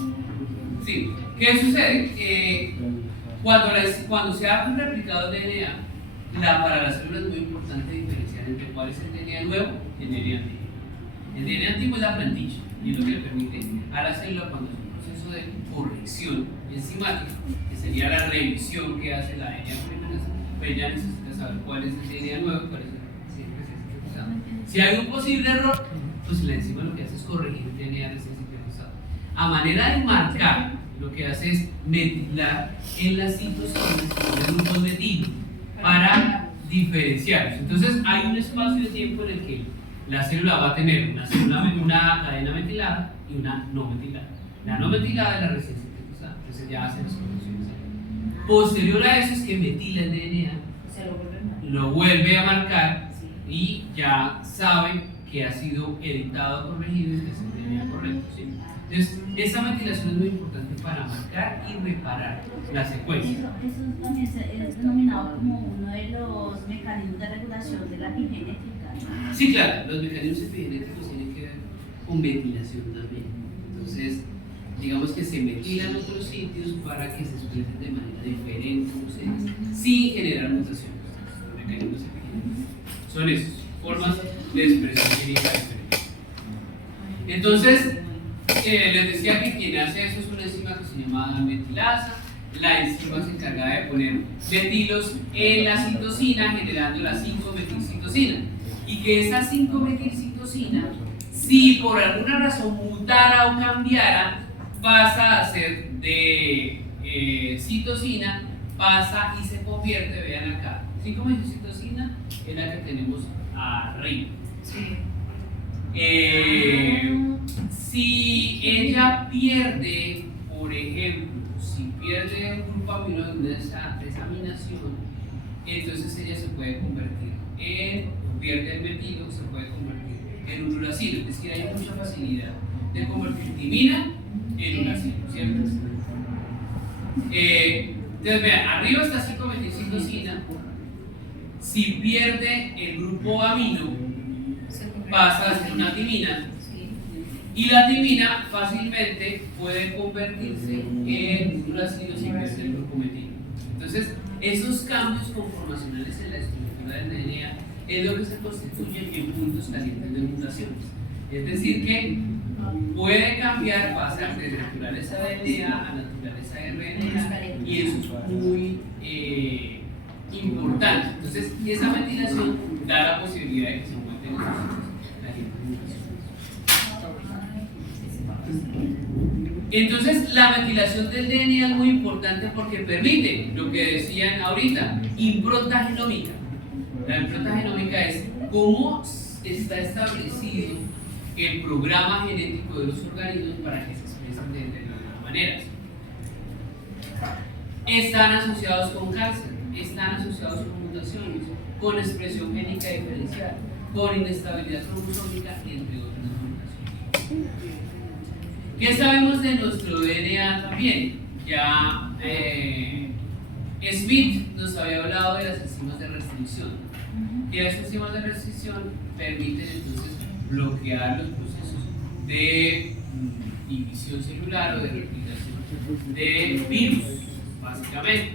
Sí. ¿Qué sucede? Cuando se ha replicado el DNA, para la célula es muy importante diferenciar entre cuál es el DNA nuevo y el DNA antiguo. El DNA antiguo es la plantilla y es lo que le permite a la célula, cuando es un proceso de corrección enzimática, que sería la revisión que hace la DNA polimerasa, pues ya necesita saber cuál es el DNA nuevo y cuál es el recién sintetizado. Si hay un posible error, pues la enzima lo que hace es corregir el DNA recién sintetizado. A manera de marcar lo que hace es metilar en las citosinas de grupos metilo para diferenciarlos. Entonces hay un espacio de tiempo en el que la célula va a tener una cadena metilada y una no metilada. La no metilada es la recién sintetizada, entonces ya hace las conclusiones. Posterior a eso es que metila el DNA, Se lo vuelven mal. lo vuelve a marcar Sí. y ya sabe que ha sido editado, corregido y que es el DNA correcto. ¿Sí? Entonces, esa metilación es muy importante para marcar y reparar la secuencia. Eso también es denominado como uno de los mecanismos de regulación de la epigenética. Sí, claro, los mecanismos epigenéticos tienen que ver con metilación también. Entonces, digamos que se metilan otros sitios para que se expresen de manera diferente los genes, sin generar mutaciones. Los mecanismos epigenéticos son esas formas de expresión génica diferentes. Entonces, les decía que quien hace eso es una enzima que se llama metilasa. La enzima se encarga de poner metilos en la citosina, generando la 5-metilcitosina. Y que esa 5-metilcitosina, si por alguna razón mutara o cambiara, pasa a ser de citosina, pasa y se convierte, vean acá, 5-metilcitosina es la que tenemos arriba. Sí. Si ella pierde, por ejemplo, si pierde un grupo amino de esa desaminación, entonces ella se puede convertir o pierde el metilo, se puede convertir en un uracilo. Es decir, hay mucha facilidad de convertir timina en uracilo, ¿cierto? Entonces vean, arriba está 5-metilcitosina. Si pierde el grupo amino, pasa a ser una timina. Sí. Y la timina fácilmente puede convertirse en un uracilo sin perder el grupo metilo. Entonces, esos cambios conformacionales en la estructura del DNA es lo que se constituye en puntos calientes de mutaciones. Es decir, que puede cambiar, pasar de naturaleza DNA a naturaleza RNA, y eso es muy importante. Entonces, esa metilación da la posibilidad de que se encuentren esos calientes de mutaciones. Entonces, la metilación del DNA es muy importante porque permite lo que decían ahorita, impronta genómica. La impronta genómica es cómo está establecido el programa genético de los organismos para que se expresen de determinadas maneras. Están asociados con cáncer, están asociados con mutaciones, con expresión génica diferencial, con inestabilidad cromosómica, entre otras mutaciones. ¿Qué sabemos de nuestro DNA también? Ya Smith nos había hablado de las enzimas de restricción. Y las enzimas de restricción permiten entonces bloquear los procesos de división celular o de replicación de virus, básicamente.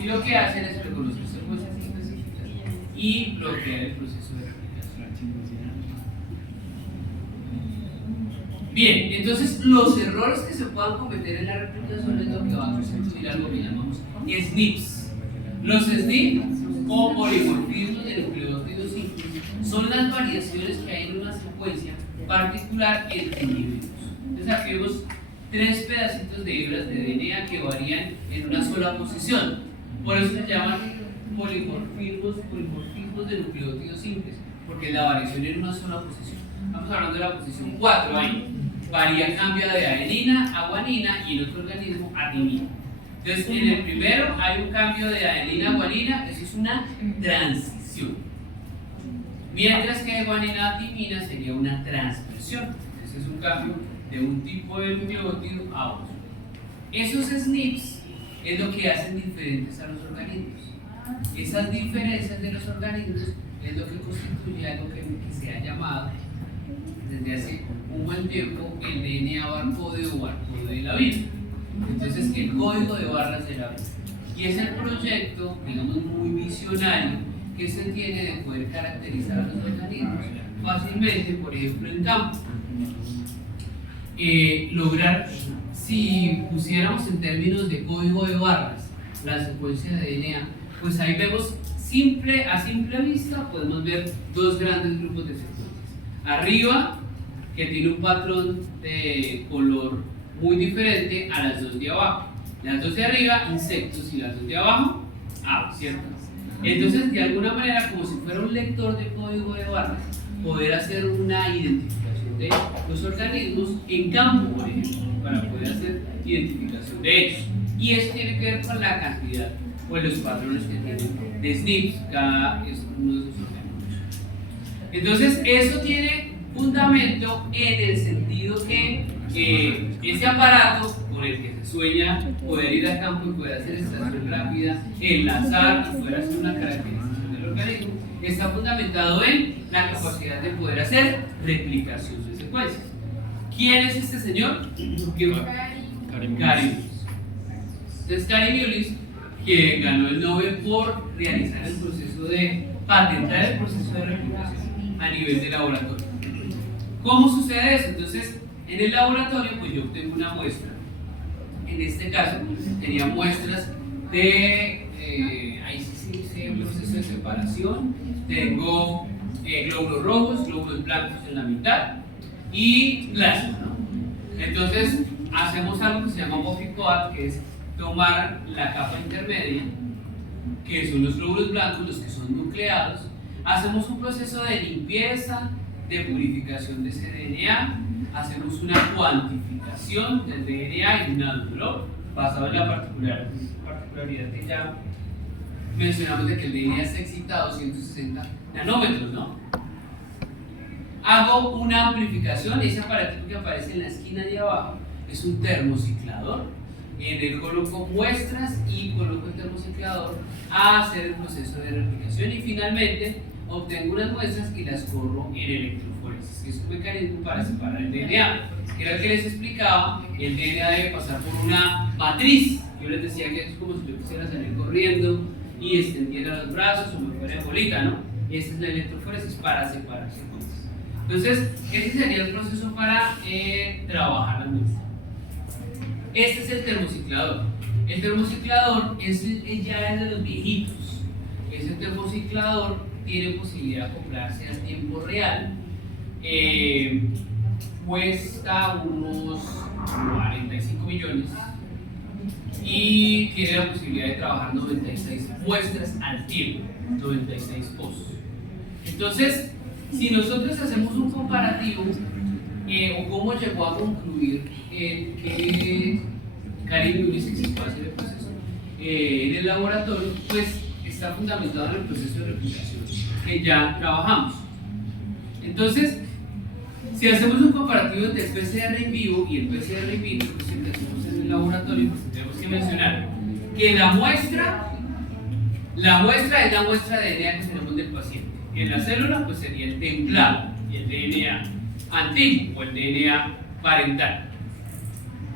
Y lo que hacen es reconocer secuencias específicas y bloquear el proceso de replicación. Bien, entonces los errores que se puedan cometer en la replicación es lo que va a constituir algo que llamamos SNPs. Los SNPs, o polimorfismos de nucleótidos simples, son las variaciones que hay en una secuencia particular entre individuos. Entonces aquí vemos 3 pedacitos de hebras de DNA que varían en una sola posición. Por eso se llaman polimorfismos de nucleótidos simples, porque es la variación en una sola posición. Estamos hablando de la posición 4 ahí. Varía, cambia de adenina a guanina y en otro organismo a timina. Entonces, en el primero hay un cambio de adenina a guanina, eso es una transición. Mientras que de guanina a timina sería una transcripción. Ese es un cambio de un tipo de nucleótido a otro. Esos SNPs es lo que hacen diferentes a los organismos. Esas diferencias de los organismos es lo que constituye algo que se ha llamado desde hace un buen tiempo el DNA barcode o barcode de la vida. Entonces, el código de barras de la vida. Y es el proyecto, digamos, muy visionario que se tiene de poder caracterizar a los organismos fácilmente, por ejemplo, en campo. Lograr, si pusiéramos en términos de código de barras la secuencia de DNA, pues ahí vemos, a simple vista, podemos ver 2 grandes grupos de secuencias. Arriba, que tiene un patrón de color muy diferente a las dos de abajo. Las dos de arriba, insectos, y las dos de abajo, aves, ¿cierto? Entonces, de alguna manera, como si fuera un lector de código de barras, poder hacer una identificación de los organismos en campo, por ejemplo, para poder hacer identificación de ellos. Y eso tiene que ver con la cantidad o los patrones que tienen de SNPs cada uno de esos organismos. Entonces, eso tiene fundamento en el sentido que ese aparato con el que se sueña poder ir al campo y poder hacer extracción rápida, enlazar y poder hacer una caracterización del organismo, está fundamentado en la capacidad de poder hacer replicación de secuencias. ¿Quién es este señor? Kary Mullis. Entonces, Kary Mullis, que ganó el Nobel por realizar el proceso de patentar el proceso de replicación a nivel de laboratorio. ¿Cómo sucede eso? Entonces, en el laboratorio, pues yo obtengo una muestra. En este caso, tenía muestras de, ahí sí se dice proceso de separación. Tengo glóbulos rojos, glóbulos blancos en la mitad y plasma, ¿no? Entonces, hacemos algo que se llama Buffy coat, que es tomar la capa intermedia, que son los glóbulos blancos, los que son nucleados. Hacemos un proceso de limpieza, de purificación de ese DNA, hacemos una cuantificación del DNA y un envelope basado en la particularidad que ya mencionamos de que el DNA está excitado a 160 nanómetros, ¿no? Hago una amplificación, ese aparatito que aparece en la esquina de abajo es un termociclador. En él coloco muestras y coloco el termociclador a hacer el proceso de replicación y finalmente obtengo unas muestras y las corro en electroforesis, que es un mecanismo para separar el DNA. Era el que les explicaba, el DNA debe pasar por una matriz. Yo les decía que es como si yo quisiera salir corriendo y extendiera los brazos o me fuera en bolita, ¿no? Esa es la electroforesis para separar secuencias. Entonces, ese sería el proceso para trabajar la muestra. Este es el termociclador. El termociclador ya es de los viejitos. Ese termociclador tiene posibilidad de acoplarse al tiempo real. Cuesta unos 45 millones y tiene la posibilidad de trabajar 96 muestras al tiempo, 96 posts. Entonces, si nosotros hacemos un comparativo o cómo llegó a concluir que Kary Mullis exitó hacer el proceso en el laboratorio, pues está fundamentado en el proceso de replicación que ya trabajamos. Entonces, si hacemos un comparativo entre el PCR en vivo y el PCR in vitro, pues si lo hacemos en el laboratorio, pues tenemos que mencionar que la muestra es la muestra de DNA que tenemos del paciente. En la célula, pues sería el templado y el DNA antiguo o el DNA parental.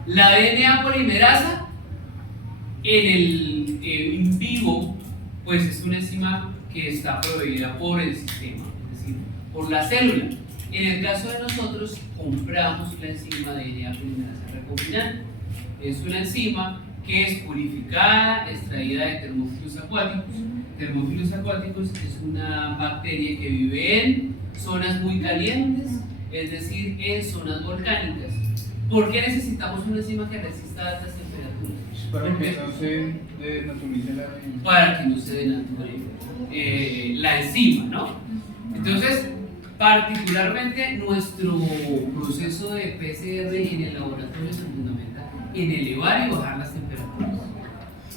La DNA polimerasa en el in vivo, pues es una enzima que está proveída por el sistema, es decir, por la célula. En el caso de nosotros, compramos la enzima de DNA polimerasa recombinante. Es una enzima que es purificada, extraída de termófilos acuáticos. Termófilos acuáticos es una bacteria que vive en zonas muy calientes, es decir, en zonas volcánicas. ¿Por qué necesitamos una enzima que resista a altas temperaturas? Para que no se denaturalice la... Para que no se denature la enzima, ¿no? Entonces, particularmente nuestro proceso de PCR en el laboratorio se fundamenta en elevar y bajar las temperaturas.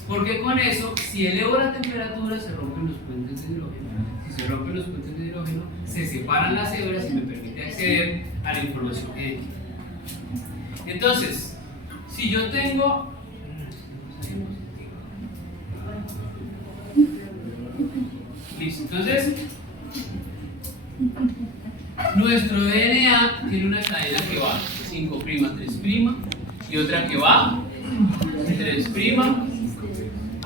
Porque con eso, si elevo la temperatura, se rompen los puentes de hidrógeno. Si se rompen los puentes de hidrógeno, se separan las hebras y me permite acceder a la información genética. Entonces, si yo tengo... Listo, entonces, nuestro DNA tiene una cadena que va 5', 3' y otra que va 3',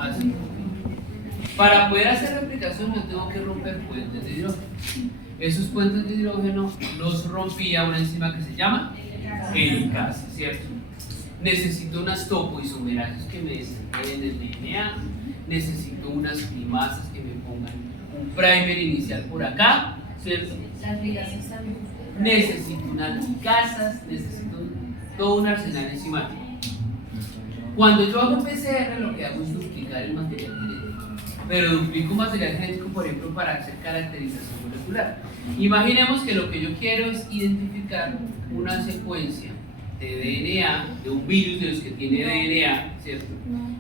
así. Para poder hacer replicación yo tengo que romper puentes de hidrógeno. Esos puentes de hidrógeno los rompía una enzima que se llama helicasa, ¿cierto? Necesito unas topoisomerases que me desencaden el DNA, necesito unas primasas que me pongan un primer inicial por acá, ¿cierto? Las ligasas también. Necesito unas ligasas, necesito todo un arsenal enzimático. Cuando yo hago PCR, lo que hago es duplicar el material genético, pero duplico material genético, por ejemplo, para hacer caracterización molecular. Imaginemos que lo que yo quiero es identificar una secuencia de DNA, de un virus de los que tiene DNA, ¿cierto?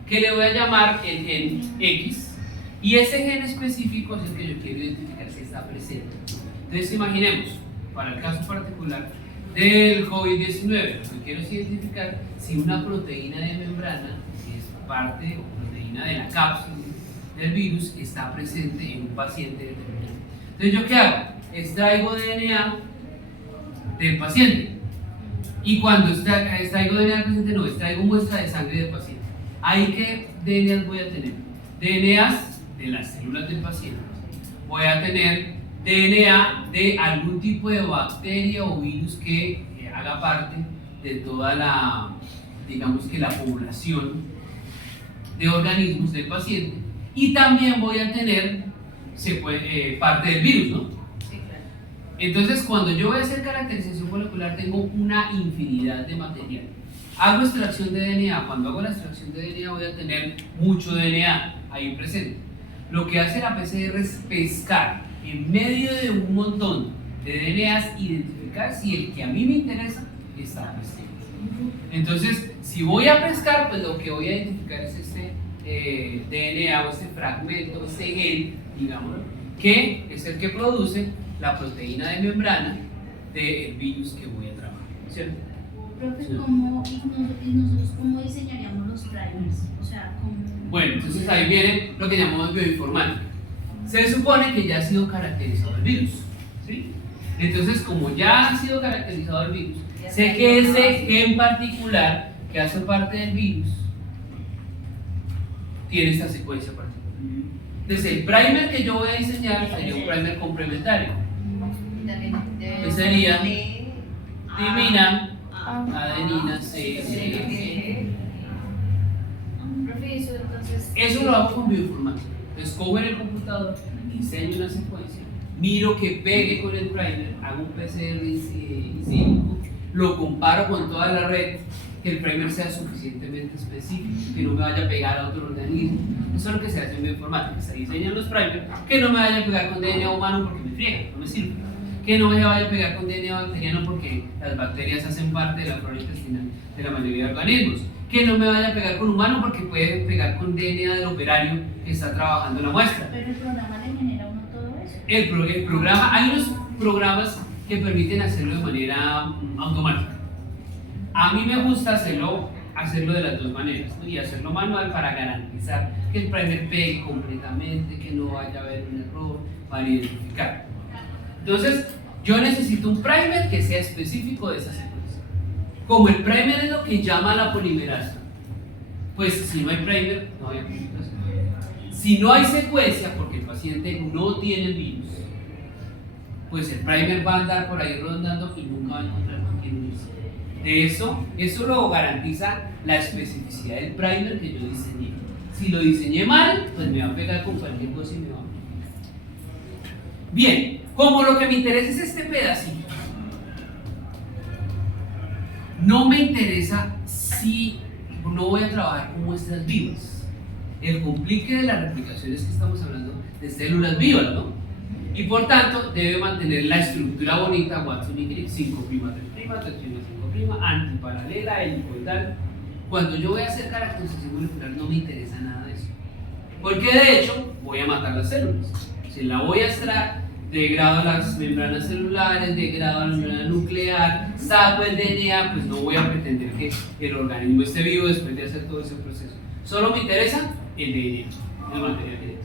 Que le voy a llamar el gen X, y ese gen específico es el que yo quiero identificar si está presente. Entonces imaginemos, para el caso particular del COVID-19, lo que quiero es identificar si una proteína de membrana, que es parte o proteína de la cápsula del virus, está presente en un paciente determinado. Entonces, ¿yo qué hago? Extraigo DNA del paciente. Y cuando extraigo DNA del paciente, no, extraigo muestra de sangre del paciente. ¿Ahí qué DNAs voy a tener? DNAs de las células del paciente. Voy a tener DNA de algún tipo de bacteria o virus que haga parte de toda la, digamos que la población de organismos del paciente. Y también voy a tener parte del virus, ¿no? Sí, claro. Entonces, cuando yo voy a hacer caracterización molecular, tengo una infinidad de material. Hago extracción de DNA. Cuando hago la extracción de DNA, voy a tener mucho DNA ahí presente. Lo que hace la PCR es pescar en medio de un montón de DNAs, identificar si el que a mí me interesa está presente. Entonces, si voy a pescar, pues lo que voy a identificar es este DNA o este fragmento, este gen, digamos, que es el que produce la proteína de membrana del virus que voy a trabajar, ¿cierto? Profe, Sí. ¿y nosotros cómo diseñaríamos los primers? O sea, ¿cómo? Bueno, entonces ahí viene lo que llamamos bioinformática. Se supone que ya ha sido caracterizado el virus, ¿sí? Entonces, como ya ha sido caracterizado el virus, sé que ese gen particular que hace parte del virus tiene esta secuencia particular. Entonces, el primer que yo voy a diseñar sería un primer complementario. Y también ¿Qué sería? de- Timina, Ah. adenina, C. Profe, eso entonces. Eso lo hago con bioinformática. Entonces, cojo en el computador, diseño una secuencia, miro que pegue con el primer, hago un PCR in silico, lo comparo con toda la red, que el primer sea suficientemente específico, que no me vaya a pegar a otro organismo. Eso es lo que se hace en bioinformática. Se diseñan los primers que no me vaya a pegar con DNA humano porque me friega, no me sirve. Que no me vaya a pegar con DNA bacteriano porque las bacterias hacen parte de la flora intestinal de la mayoría de organismos. Que no me vaya a pegar con humano porque puede pegar con DNA del operario que está trabajando la muestra. Pero el programa le genera a uno todo eso. El programa, hay unos programas que permiten hacerlo de manera automática. A mí me gusta hacerlo de las dos maneras, ¿no? Y hacerlo manual para garantizar que el primer pegue completamente, que no vaya a haber un error, para identificar. Entonces, yo necesito un primer que sea específico de esa secuencia. Como el primer es lo que llama la polimerasa, pues si no hay primer, no hay polimerasa. Si no hay secuencia, porque el paciente no tiene el virus, pues el primer va a andar por ahí rondando y nunca va a encontrar con quién unirse. De eso lo garantiza la especificidad del primer que yo diseñé. Si lo diseñé mal, pues me va a pegar con cualquier cosa y me va a morir. Bien, como lo que me interesa es este pedacito, no me interesa si no voy a trabajar con muestras vivas. El complique de las replicaciones que estamos hablando de células vivas, ¿no? Y por tanto debe mantener la estructura bonita Watson-Crick 5', 3', 3', antiparalela, helicoidal. Cuando yo voy a hacer caracterización molecular no me interesa nada de eso, porque de hecho voy a matar las células. Si la voy a extraer, degrado las membranas celulares, degrado la membrana nuclear, saco el DNA, pues no voy a pretender que el organismo esté vivo después de hacer todo ese proceso. Solo me interesa el DNA, el material genético.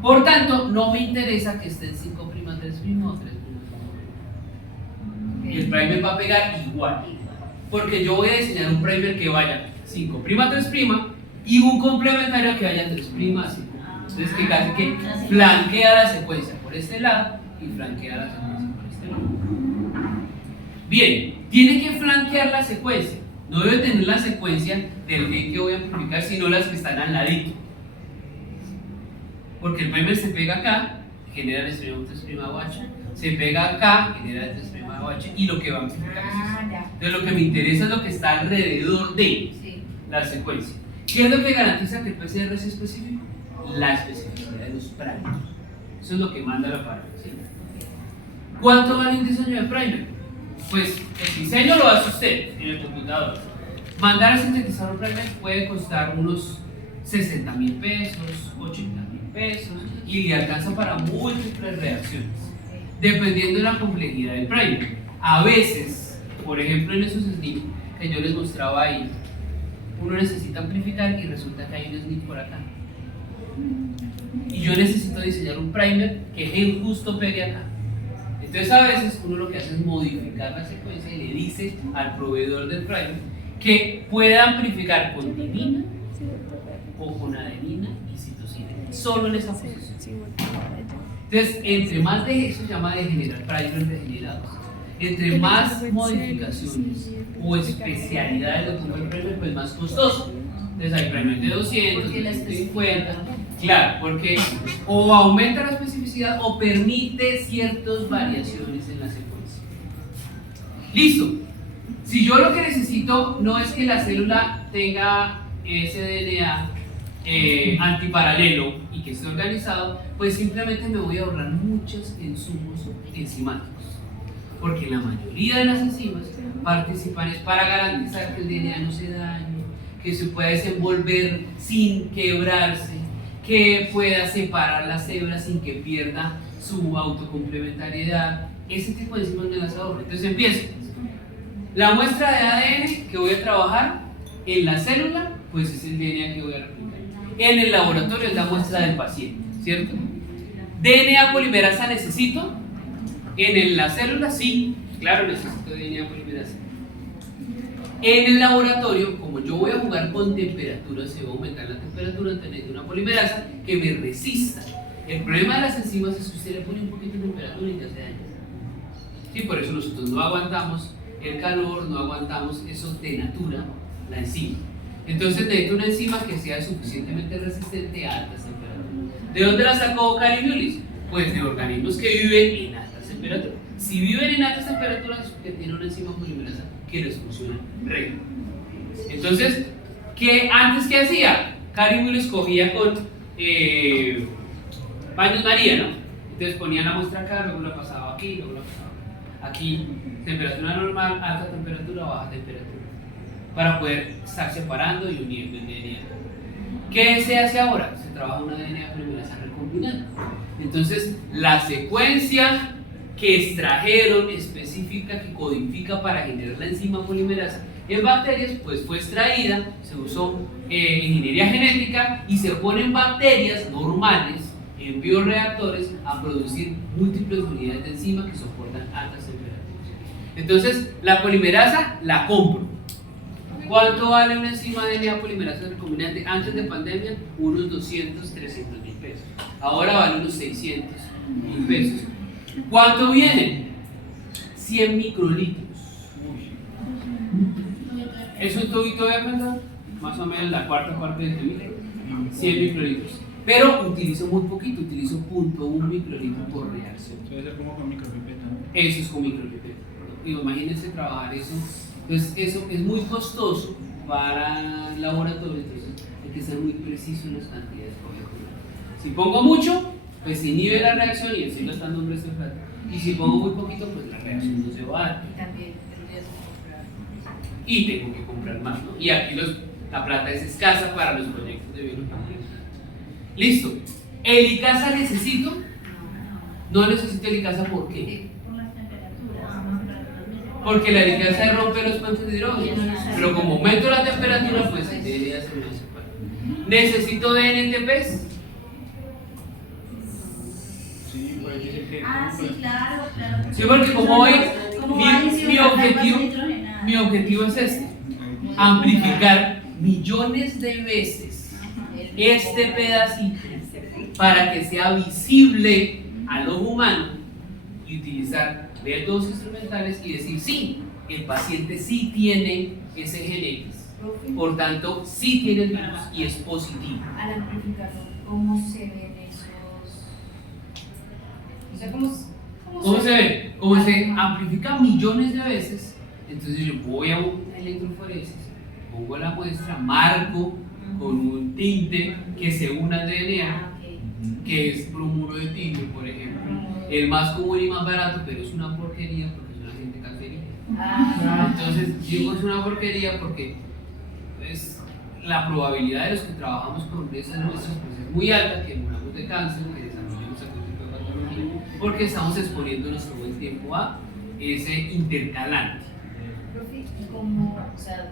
Por tanto, no me interesa que esté en 5', 3' o 3'. El primer va a pegar igual, porque yo voy a diseñar un primer que vaya 5', 3' y un complementario que vaya 3', 5'. Entonces, que casi que flanquea la secuencia por este lado y flanquea la secuencia por este lado. Bien, tiene que flanquear la secuencia. No debe tener la secuencia del gen que voy a amplificar, sino las que están al ladito. Porque el primer se pega acá, genera el extremo 3' OH, se pega acá, genera el 3' OH, y lo que va a amplificar es eso. Entonces lo que me interesa es lo que está alrededor de Sí. la secuencia. ¿Qué es lo que garantiza que el PCR es específico? La especificidad de los primers. Eso es lo que manda la parte. ¿Sí? ¿Cuánto vale un diseño de primer? Pues el diseño lo hace usted en el computador. Mandar a sintetizar un primer puede costar unos 60.000 pesos, 80.000 pesos y le alcanza para múltiples reacciones, dependiendo de la complejidad del primer. A veces, por ejemplo en esos SNP que yo les mostraba ahí, uno necesita amplificar y resulta que hay un SNP por acá. Y yo necesito diseñar un primer que justo pegue acá. Entonces a veces uno lo que hace es modificar la secuencia y le dice al proveedor del primer que pueda amplificar con timina o con adenina y citosina, solo en esa posición. Entonces, entre más de eso se llama de generar primers degenerados, entre más modificaciones o especialidades le pongo el primer, pues más costoso. Entonces hay primer de 200, Porque la 250. Claro, porque o aumenta la especificidad o permite ciertas variaciones en la secuencia. Listo. Si yo lo que necesito no es que la célula tenga ese DNA antiparalelo y que esté organizado, pues simplemente me voy a ahorrar muchos insumos enzimáticos. Porque la mayoría de las enzimas participan es para garantizar que el DNA no se dañe, que se pueda desenvolver sin quebrarse, que pueda separar las hebras sin que pierda su autocomplementariedad. Ese tipo de enzimas me las ahorro. Entonces empiezo. La muestra de ADN que voy a trabajar en la célula, pues es el DNA que voy a replicar. En el laboratorio es la muestra del paciente, ¿cierto? DNA polimerasa necesito. En la célula sí, claro, necesito DNA polimerasa. En el laboratorio, como yo voy a jugar con temperatura, se va a aumentar la temperatura, tener una polimerasa que me resista. El problema de las enzimas es que usted le pone un poquito de temperatura y ya se daña. Sí, por eso nosotros no aguantamos el calor, no aguantamos eso de natura, la enzima. Entonces necesito una enzima que sea suficientemente resistente a altas temperaturas. ¿De dónde la sacó Kary Mullis? Pues de organismos que viven en altas temperaturas. Si viven en altas temperaturas es porque tienen una enzima polimerasa que les funciona re. Entonces, antes qué hacía? Kary Mullis cogía con baños María, ¿no? Entonces ponía la muestra acá, luego la pasaba aquí, luego la pasaba aquí, temperatura normal, alta temperatura, baja temperatura, para poder estar separando y uniendo el DNA. ¿Qué se hace ahora? Se trabaja una DNA polimerasa recombinante. Entonces, la secuencia que extrajeron específica, que codifica para generar la enzima polimerasa en bacterias, pues fue extraída, se usó ingeniería genética y se ponen bacterias normales en bioreactores a producir múltiples unidades de enzima que soportan altas temperaturas. Entonces, la polimerasa la compro. ¿Cuánto vale una enzima de DNA polimerasa recombinante? Antes de pandemia, unos 200, 300 mil pesos. Ahora vale unos 600 mil pesos. ¿Cuánto viene? 100 microlitros. ¿Es un tubito de verdad? Más o menos la cuarta parte del tubito. 100 microlitros. Pero utilizo muy poquito, utilizo 0.1 microlitro por reacción. Debe ser como con micropipeta, ¿no? Eso es con micropipeta. Imagínense trabajar eso. Entonces, eso es muy costoso para el laboratorio, entonces hay que ser muy preciso en las cantidades que voy a poner. Si pongo mucho, pues inhibe la reacción y estoy gastando un resto de plata. Y si pongo muy poquito, pues la reacción no se va a dar. Y también tendrías que comprar. Y tengo que comprar más, ¿no? Y aquí la plata es escasa para los proyectos de biología. Listo. ¿Helicasa necesito? No necesito helicasa, ¿por qué? Por las temperaturas. Porque la helicasa rompe los puentes de hidrógeno. Pero como aumento la temperatura, pues debería ser una separación. ¿Necesito DNTPs? Sí, pues dice que. Sí, claro, claro. Sí, porque como hoy Como mi adicionar objetivo, cargas nitrogenadas. mi objetivo es este: amplificar millones de veces este pedacito para que sea visible al ojo humano y utilizar métodos instrumentales y decir, sí, el paciente sí tiene ese gen X, por tanto, sí tiene el virus y es positivo. Al amplificarlo, ¿cómo se ven esos? O sea, ¿Cómo se ve? Como se amplifica millones de veces, Entonces yo voy a una electroforesis, pongo la muestra, marco con un tinte que se una al DNA, que es bromuro de tirio, por ejemplo. El más común y más barato, pero es una porquería porque es un agente cancerígeno. Entonces digo es una porquería porque pues, la probabilidad de los que trabajamos con esas muestras pues, es muy alta, que muramos de cáncer, que desarrollemos algún tipo de patología, porque estamos exponiéndonos todo el tiempo a ese intercalante. Profe, ¿y cómo, o sea,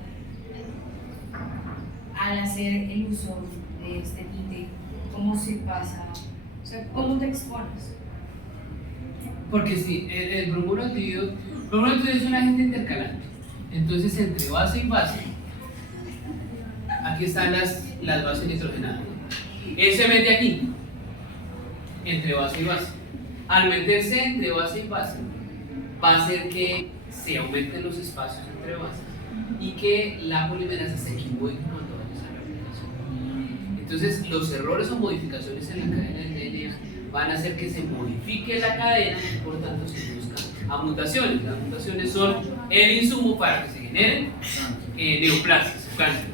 al hacer el uso de este tinte, cómo se pasa? O sea, ¿cómo te expones? Porque sí, el bromuro de tirio es un agente intercalante. Entonces, entre base y base, aquí están las bases nitrogenadas. Él se mete aquí, entre base y base. Al meterse entre base y base, va a hacer que se aumenten los espacios entre bases y que la polimerasa se equivoque cuando vaya a la replicación. Entonces, los errores o modificaciones en la cadena del DNA van a hacer que se modifique la cadena y por tanto se buscan a mutaciones. Las mutaciones son el insumo para que se generen neoplasias, cáncer.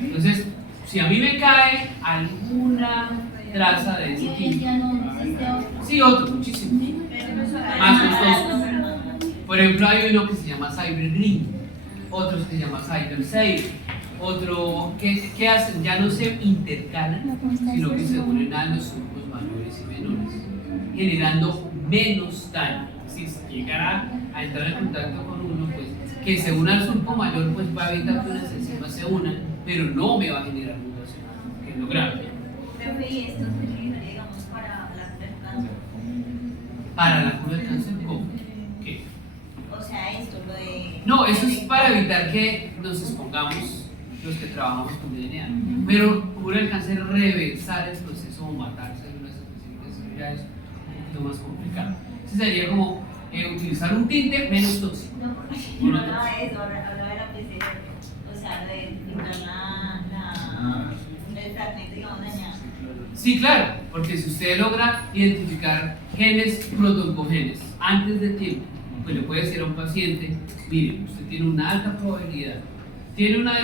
Entonces, si a mí me cae alguna traza de ese Y hoy tipo, ya no existe otro. sí, otro, muchísimo, más costoso. Por ejemplo, hay uno que se llama Cyber Green, otro que se llama Cyber Save, otro que hacen, ya no se intercalan, sino que se unen a los surcos mayores y menores, generando menos daño. Si llegara a entrar en contacto con uno, pues que se una al surco mayor, pues va a evitar que unas enzimas se unan, pero no me va a generar mutación, que es lo grave. Pero y esto es muy, digamos, para la cura del cáncer. Para la cura del cáncer, ¿cómo? ¿Qué? O sea, esto, lo de. No, eso es para evitar que nos expongamos los que trabajamos con DNA. Pero cura el cáncer, reversar el proceso o matar células específicas, eso ya es un poquito más complicado. Ese sería como utilizar un tinte menos tóxico. No, porque yo no hablaba de eso, hablaba de la PCR. O sea, de quitar el fragmento, digamos, dañado. Sí, claro, porque si usted logra identificar genes protoncogenes antes de tiempo, pues le puede decir a un paciente, mire, usted tiene una alta probabilidad, tiene una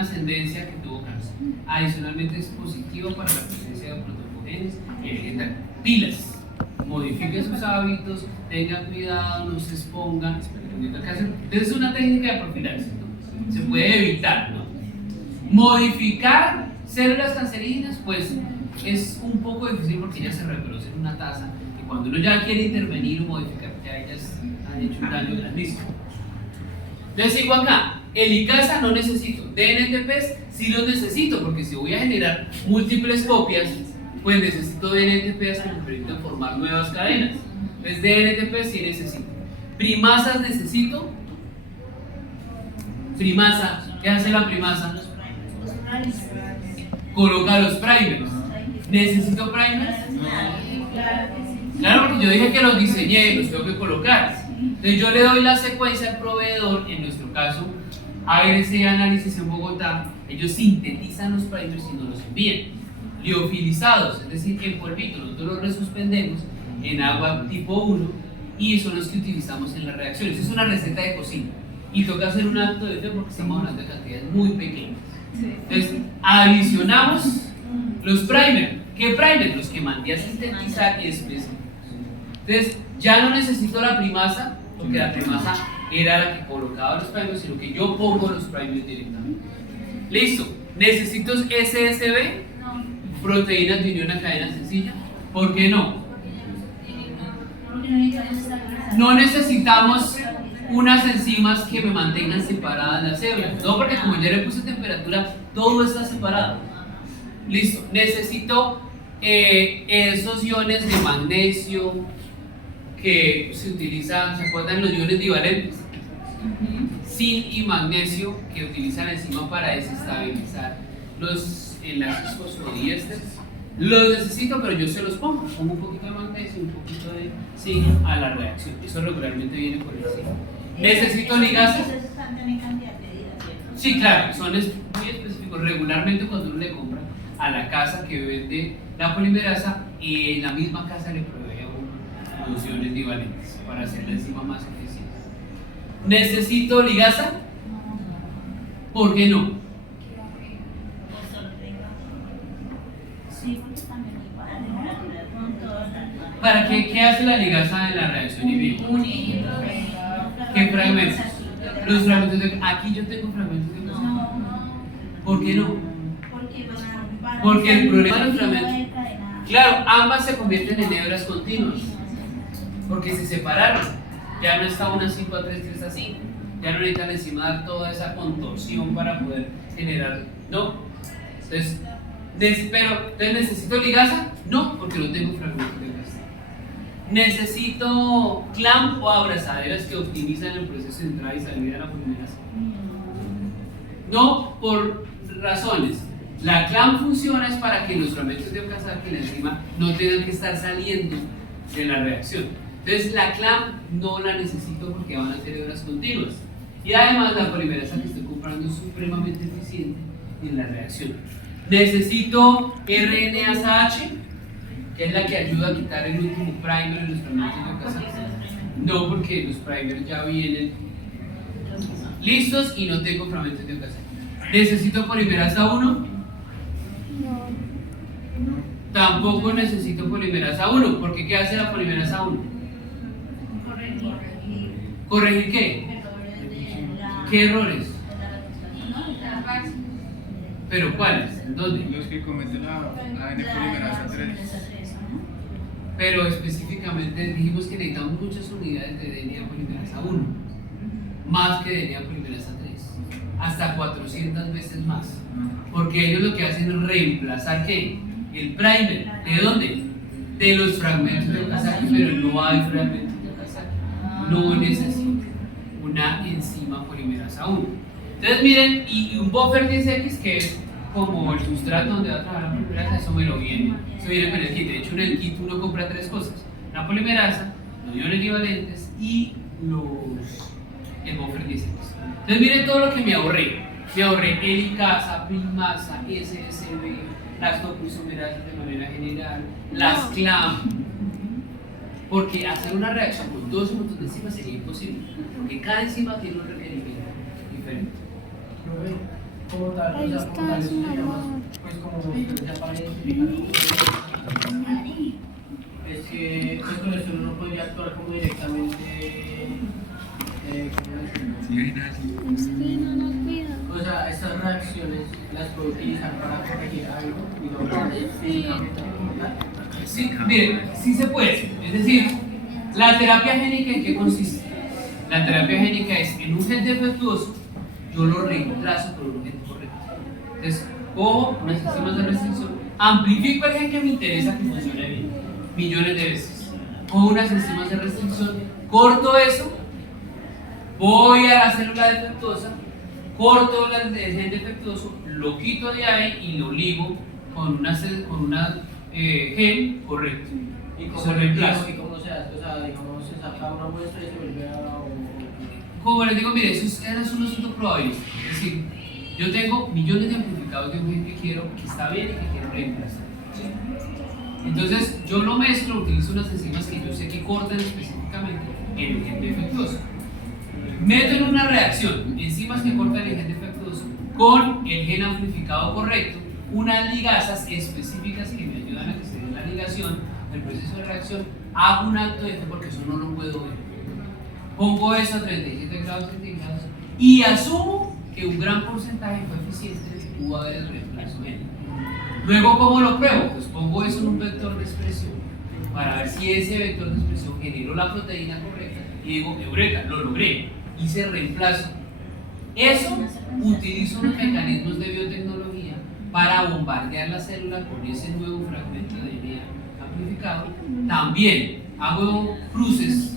ascendencia que tuvo cáncer. Adicionalmente es positivo para la presencia de protoncogenes y vegetal. Pilas, modifique sus hábitos, tenga cuidado, no se exponga, dependiendo del cáncer. Entonces es una técnica de profilaxis, ¿no? Se puede evitar, ¿no? Modificar células cancerígenas, pues es un poco difícil porque ellas se reproducen en una tasa y cuando uno ya quiere intervenir o modificar, ya ellas han hecho un daño grandísimo. Les digo acá, helicasa no necesito, DNTPs sí los necesito porque si voy a generar múltiples copias, pues necesito DNTPs que me permitan formar nuevas cadenas. Entonces DNTPs sí necesito. Primasas necesito. Primasa, ¿qué hace la primasa? Coloca los primers. ¿Necesito primers? Claro, porque yo dije que los diseñé, los tengo que colocar. Entonces yo le doy la secuencia al proveedor, en nuestro caso, ARC Análisis en Bogotá, ellos sintetizan los primers y nos los envían. Liofilizados, es decir, en polvito, nosotros los resuspendemos en agua tipo 1 y son los que utilizamos en las reacciones. Es una receta de cocina y toca hacer un acto de fe porque estamos hablando de cantidades muy pequeñas. Entonces, adicionamos los primers. ¿Qué primers? Los que mandé a sintetizar y específicos. Entonces, ya no necesito la primasa, porque la primasa era la que colocaba los primers, sino que yo pongo los primers directamente. Listo. ¿Necesito SSB? Proteínas de unión a cadena sencilla. ¿Por qué no? No necesitamos unas enzimas que me mantengan separadas las células. No, porque como ya le puse temperatura, todo está separado. Listo. Necesito esos iones de magnesio que se utilizan, ¿se acuerdan los iones divalentes? Zinc y magnesio que utilizan la enzima para desestabilizar los enlaces fosfodiésteres. Los necesito, pero yo se los pongo un poquito de magnesio, un poquito de zinc a la reacción. Eso regularmente viene por el zinc. ¿Necesito ligasas? Sí, claro, son muy específicos. Regularmente cuando uno le compra a la casa que vende la polimerasa, en la misma casa le provee a uno los iones divalentes para hacer la enzima más eficiente. ¿Necesito ligasa? ¿Por qué no? Sí, porque también igual, con todas las... ¿Para qué? ¿Qué hace la ligasa en la reacción IBI? Unir. ¿Qué fragmentos? Los fragmentos de... Aquí yo tengo fragmentos de... No, ¿Por qué no? porque el problema de los fragmentos. fragmentos... Claro, ambas se convierten en hebras continuas. Porque se separaron. Ya no está una 5 a 3, 3 a 5. Ya no necesitan encima dar toda esa contorsión para poder generar. ¿No? Entonces, ¿entonces necesito ligasa? No, porque no tengo fragmentos de ligasa. ¿Necesito clamp o abrazaderas que optimizan el proceso de entrada y salida de la polimerasa? No, por razones. La clamp funciona es para que los fragmentos de Okazaki en la enzima no tengan que estar saliendo de la reacción. Entonces la clamp no la necesito porque van a ser hebras continuas. Y además la polimerasa que estoy comprando es supremamente eficiente en la reacción. Necesito RNase-H, que es la que ayuda a quitar el último primer en los fragmentos de Okazaki. No, porque los primers ya vienen listos y no tengo fragmentos de Okazaki. ¿Necesito polimerasa 1? Tampoco necesito polimerasa 1, porque ¿qué hace la polimerasa 1? ¿Corregir qué? ¿Qué errores? ¿Pero cuáles? ¿Dónde? Los que comete la ADN polimerasa 3. Pero específicamente dijimos que necesitamos muchas unidades de DNA polimerasa 1, más que DNA polimerasa 3, hasta 400 veces más, porque ellos lo que hacen es reemplazar ¿qué? El primer. ¿De dónde? De los fragmentos de Okazaki, pero no hay fragmentos de Okazaki. No necesito una enzima polimerasa 1. Entonces miren, y un buffer 10X que es como el sustrato donde va a trabajar la polimerasa, eso me lo viene. Eso viene con el kit. De hecho, en el kit uno compra 3 cosas: la polimerasa, los iones bivalentes y el buffer 10X. Entonces miren todo lo que me ahorré. Me ahorré helicasa, primasa, SSB, las topoisomerasas de manera general, las clamp, porque hacer una reacción con todos esos montón de enzimas sería imposible, porque cada enzima tiene un requerimiento diferente. Como tal, o sea, como tal, eso se llama, pues como ya para identificar, es que pues, con esto uno podría actuar como directamente, ¿cómo decirlo? O sea, estas reacciones las puedo utilizar para corregir algo, digamos, físicamente como tal. Sí, miren, sí se puede. Es decir, la terapia génica ¿en qué consiste? La terapia génica es en un gen defectuoso, yo lo reemplazo por un gen correcto. Entonces, cojo unas enzimas de restricción, amplifico el gen que me interesa que funcione bien, millones de veces. Cojo unas enzimas de restricción, corto eso, voy a la célula defectuosa, corto el gen defectuoso, lo quito de ahí y lo ligo con una gen correcto. ¿Y Eso cómo, reemplazo. y cómo se hace? O sea, digamos, se saca una muestra y se vuelve a... Como les digo, mire, eso es un asunto probabilístico. Es decir, yo tengo millones de amplificados de un gen que quiero, que está bien y que quiero reemplazar. ¿Sí? Entonces, yo lo mezclo, utilizo unas enzimas que yo sé que cortan específicamente el gen defectuoso. Meto en una reacción enzimas que cortan el gen defectuoso con el gen amplificado correcto, unas ligasas específicas que me ayudan a que se dé la ligación, el proceso de reacción, hago un acto de fe porque eso no lo puedo ver. Pongo eso a 37 grados centígrados y asumo que un gran porcentaje fue eficiente y pudo haber el reemplazo génico. Luego, ¿cómo lo pruebo? Pues pongo eso en un vector de expresión para ver si ese vector de expresión generó la proteína correcta y digo, eureka, lo logré, hice el reemplazo. Eso utilizo unos mecanismos de biotecnología para bombardear la célula con ese nuevo fragmento de DNA amplificado. También hago cruces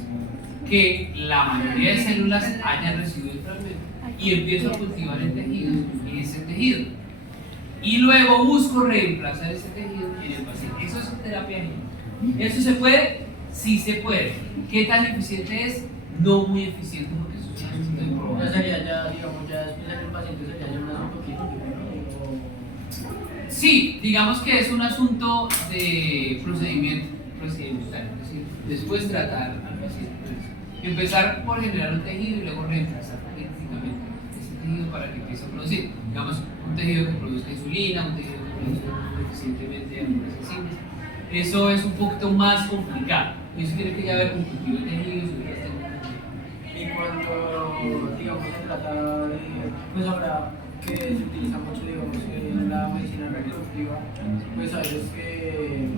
que la mayoría de células hayan recibido el fragmento y empiezo a cultivar el tejido en ese tejido. Y luego busco reemplazar ese tejido en el paciente. Eso es terapia génica. ¿Eso se puede? Sí se puede. ¿Qué tan eficiente es? No muy eficiente porque eso es un asunto de Ya probar. sería ya, digamos, ya después de que el paciente sería ya un asunto clínico, ¿no? Sí, digamos que es un asunto de procedimiental, es decir, después tratar al paciente. Empezar por generar un tejido y luego reemplazar genéticamente ese tejido para que empiece a producir. Digamos, un tejido que produzca insulina, un tejido que produzca eficientemente algunas enzimas. Eso es un poquito más complicado. Eso tiene que haber un cultivo de tejidos y otras técnicas. Y cuando, digamos, se trata de, pues ahora que se utiliza mucho, digamos, en la medicina reproductiva, pues a veces que,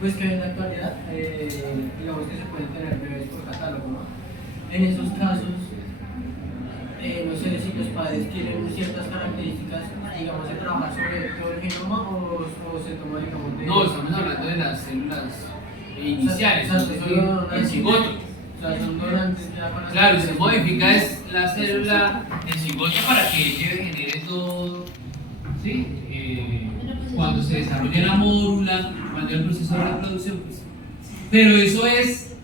pues que en la actualidad, digamos que se pueden tener bebés por catálogo, ¿no? En esos casos, no sé si los padres quieren ciertas características, digamos, de trabajar sobre todo el genoma o se toma, digamos, de... No, estamos hablando de las células iniciales, O sea, son el cigoto. O sea, son donantes ya para... Claro, se modifica es la célula, el cigoto para que genere todo, ¿sí? Cuando se desarrolla la mórula, cuando hay el proceso de reproducción, pues. Pero eso es,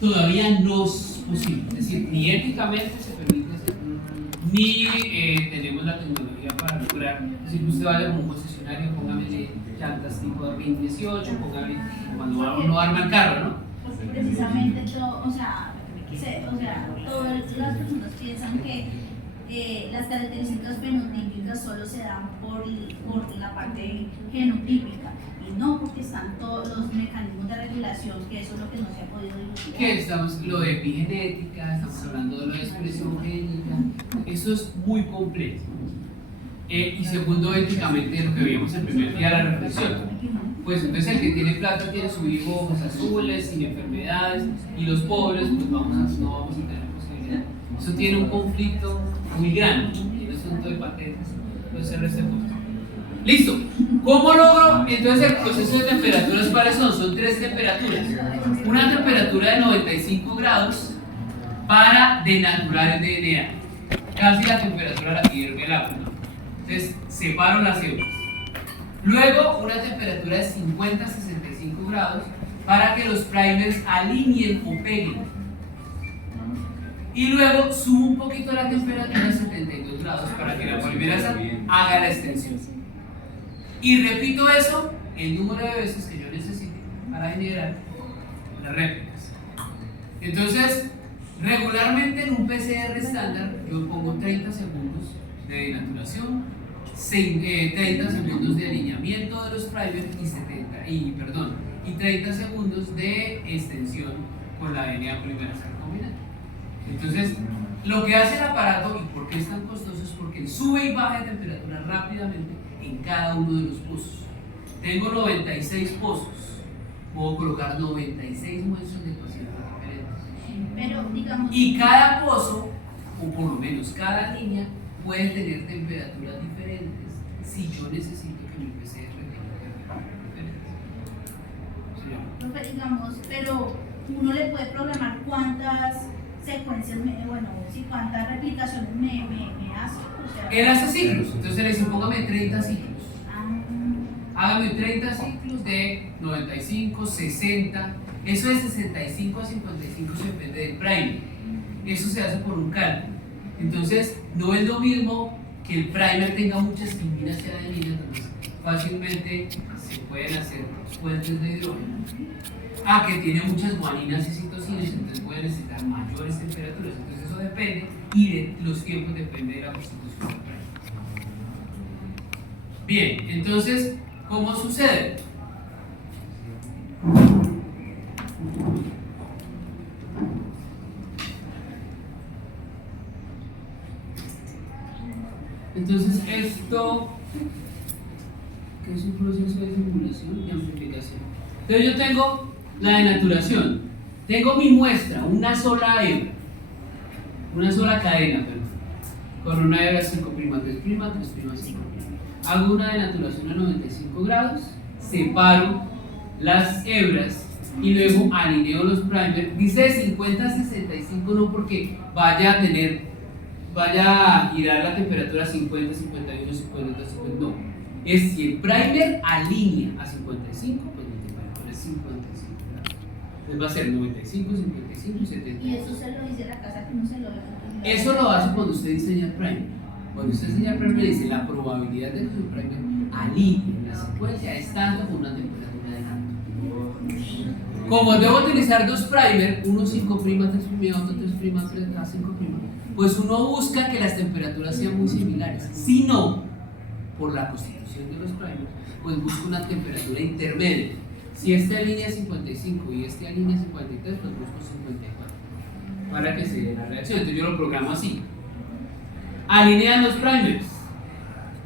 todavía no es posible, es decir, ni éticamente se permite hacer, ni tenemos la tecnología para lograr, es decir, usted vaya como un concesionario, póngame llantas tipo 2018, póngame cuando uno arma el carro, ¿no? Porque precisamente todo, o sea, todas las personas piensan que las características fenotípicas solo se dan por la parte genotípica y no porque están todos los mecanismos de regulación, que eso es lo que no se ha podido dilucidar. Que estamos, lo de epigenética, estamos hablando de lo de expresión génica, eso es muy complejo. Y segundo, éticamente, lo que veíamos el primer día de la reflexión. Pues entonces el que tiene plata tiene su hijo ojos azules, sin enfermedades, y los pobres pues no vamos a tener posibilidad. Eso tiene un conflicto muy grande, tiene un asunto de patentes, entonces se punto. Listo. ¿Cómo logro entonces el proceso de temperaturas? ¿Cuáles son? Son tres temperaturas. Una temperatura de 95 grados para denaturar el DNA. Casi la temperatura a la que hierve el agua, ¿no? Entonces separo las hebras. Luego una temperatura de 50 a 65 grados para que los primers alineen o peguen. Y luego subo un poquito la temperatura a 72 grados para que la polimerasa haga la extensión. Y repito eso el número de veces que yo necesite para generar las réplicas. Entonces, regularmente en un PCR estándar yo pongo 30 segundos de denaturación, 30 segundos de alineamiento de los primers y 30 segundos de extensión con la DNA polimerasa recombinante. Entonces, lo que hace el aparato y por qué es tan costoso es porque sube y baja de temperatura rápidamente en cada uno de los pozos. Tengo 96 pozos, puedo colocar 96 muestras de pacientes diferentes. Pero digamos, Y cada pozo, o por lo menos cada línea, puede tener temperaturas diferentes si yo necesito que mi PCR tenga temperaturas diferentes. profe, digamos, pero uno le puede programar cuántas secuencias, cuántas replicaciones me hace. O sea, Él hace ciclos, entonces le dice póngame 30 ciclos. Hágame 30 ciclos de 95, 60. Eso de 65 a 55 depende del primer. Eso se hace por un cálculo. Entonces, no es lo mismo que el primer tenga muchas timbinas y adeninas, entonces fácilmente se pueden hacer puentes de hidrógeno. Que tiene muchas guaninas y citocinas, entonces puede necesitar mayores temperaturas. Entonces, eso depende y de los tiempos depende de la constitución del primer. Bien, entonces, ¿cómo sucede? Entonces esto, que es un proceso de simulación y amplificación. Entonces yo tengo la denaturación, tengo mi muestra, una sola hebra, una sola cadena, perdón, con una hebra 5', 3', 3', 5'. Hago una denaturación a 95 grados, separo las hebras y luego alineo los primers. Dice de 50 a 65 no porque vaya a girar la temperatura a 50, 51, 50, 50, no. Es si el primer alinea a 55, pues la temperatura es 55 grados. Entonces va a ser 95, 55 y 70. y eso se lo dice la casa que no se lo ve. Eso lo hace cuando usted diseña el primer. Cuando usted diseña el primer, dice la probabilidad de que su primer alinee en la secuencia es tanto con una temperatura de tanto. Como debo utilizar dos primer, uno 5', 3', otro 3', 3, 5', pues uno busca que las temperaturas sean muy similares. Si no, por la constitución de los primers, pues busco una temperatura intermedia. Si esta línea es 55 y esta línea es 53, pues busco 54 para que se dé la reacción. Entonces yo lo programo así. Alinean los primers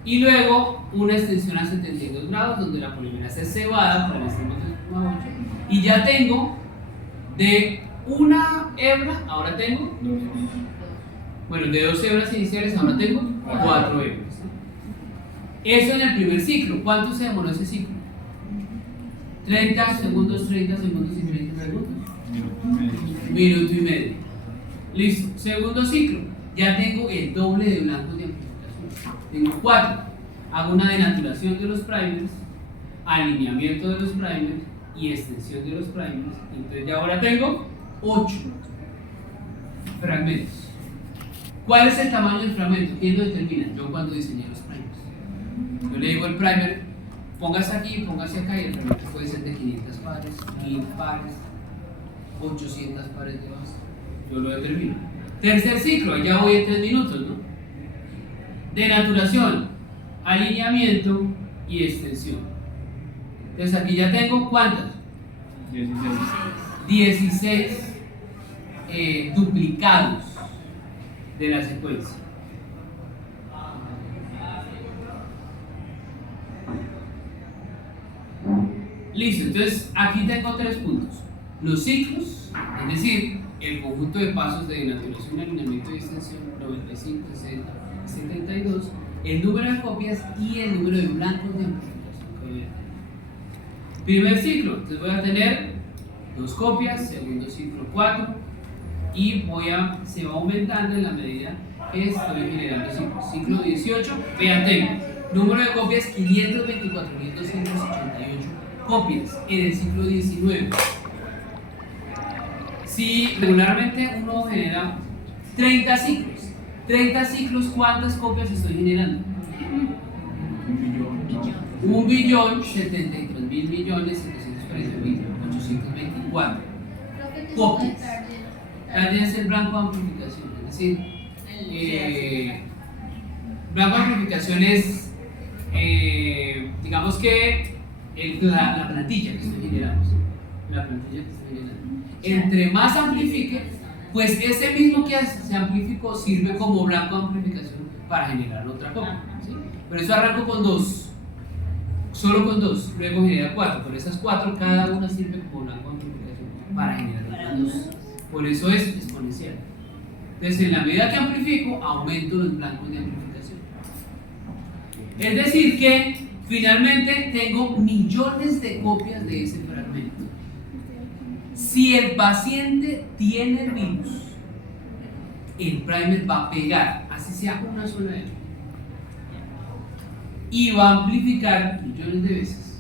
y luego una extensión a 72 grados donde la polimerasa es cebada por el extremo 3,8 y ya tengo de una hebra, ahora tengo, bueno, de 2 hebras iniciales ahora tengo 4 hebras. Eso en el primer ciclo. ¿Cuánto se demoró ese ciclo? 30 segundos y 30 segundos. Minuto y medio. Listo. Segundo ciclo. Ya tengo el doble de blancos de amplificación. Tengo 4. Hago una denaturación de los primers, alineamiento de los primers y extensión de los primers. Entonces ya ahora tengo 8 fragmentos. ¿Cuál es el tamaño del fragmento? ¿Quién lo determina? Yo cuando diseñé los primers. Yo le digo al primer, póngase aquí, póngase acá y el fragmento puede ser de 500 pares, 1000 pares, 800 pares de base. Yo lo determino. Tercer ciclo, ya voy en 3 minutos, ¿no? Denaturación, alineamiento y extensión. Entonces aquí ya tengo ¿cuántas? 16 duplicados de la secuencia. Listo, entonces aquí tengo 3 puntos. Los ciclos, es decir, el conjunto de pasos de denaturación, alineamiento y extensión, 95, 60, 72, el número de copias y el número de blancos de amplificación. Primer ciclo, entonces voy a tener 2 copias, segundo ciclo 4 y se va aumentando en la medida que estoy generando ciclos. Ciclo 18, vean, tengo número de copias 524.288 copias en el ciclo 19. Si regularmente uno genera 30 ciclos, ¿cuántas copias estoy generando? 1.073.000.740.824 copias. Target es el blanco de amplificación, es decir, blanco de amplificación es, digamos que la plantilla que estoy generando. Entre más amplifique, pues ese mismo que se amplificó sirve como blanco de amplificación para generar otra copia, ¿sí? Por eso arranco con 2, solo con 2, luego genera 4, pero esas 4 cada una sirve como blanco de amplificación para generar otras 2. Por eso es exponencial. Entonces, en la medida que amplifico, aumento los blancos de amplificación. Es decir que finalmente tengo millones de copias de ese fragmento. Si el paciente tiene el virus, el primer va a pegar, así sea una sola vez, y va a amplificar millones de veces.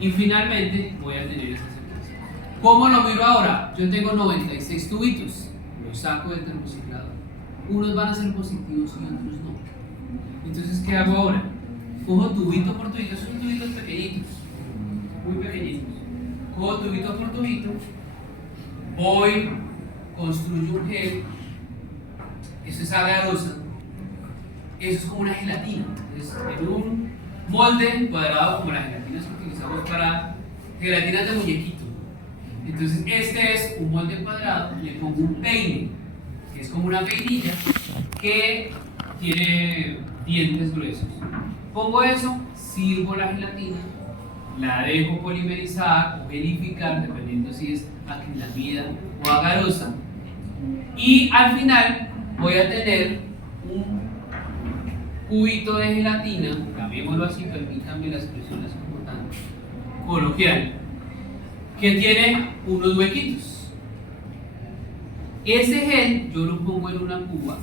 Y finalmente voy a tener esa secuencia. ¿Cómo lo miro ahora? Yo tengo 96 tubitos, los saco del termociclador. Unos van a ser positivos y otros no. Entonces, ¿qué hago ahora? Cojo tubito por tubito, son tubitos pequeñitos, muy pequeñitos. Cojo tubito por tubito, voy, construyo un gel, eso es agarosa, eso es como una gelatina, es en un molde cuadrado como las gelatinas que utilizamos para gelatinas de muñequito. Entonces este es un molde cuadrado, le pongo un peine, que es como una peinilla que tiene dientes gruesos. Pongo eso, sirvo la gelatina, la dejo polimerizar o gelificar, dependiendo si es acrilamida o agarosa, y al final voy a tener un cubito de gelatina, llamémoslo así, permítanme la expresión así como tan coloquial, que tiene unos huequitos. Ese gel yo lo pongo en una cuba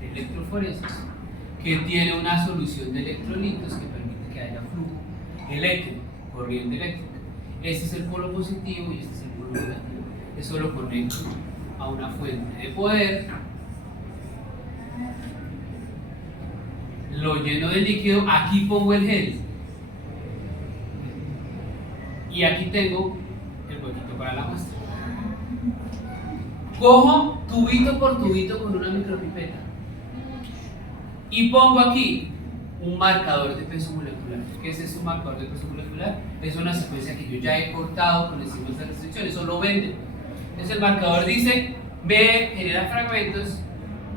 de electroforesis que tiene una solución de electrolitos que permite que haya flujo eléctrico, corriente eléctrica. Este es el polo positivo y este es el polo negativo. Eso lo conecto a una fuente de poder, lo lleno de líquido, aquí pongo el gel. Y aquí tengo el huequito para la muestra. Cojo tubito por tubito con una micropipeta y pongo aquí un marcador de peso molecular. ¿Qué es este marcador de peso molecular? Es una secuencia que yo ya he cortado con enzimas de restricción, eso lo venden. Entonces el marcador dice, me genera fragmentos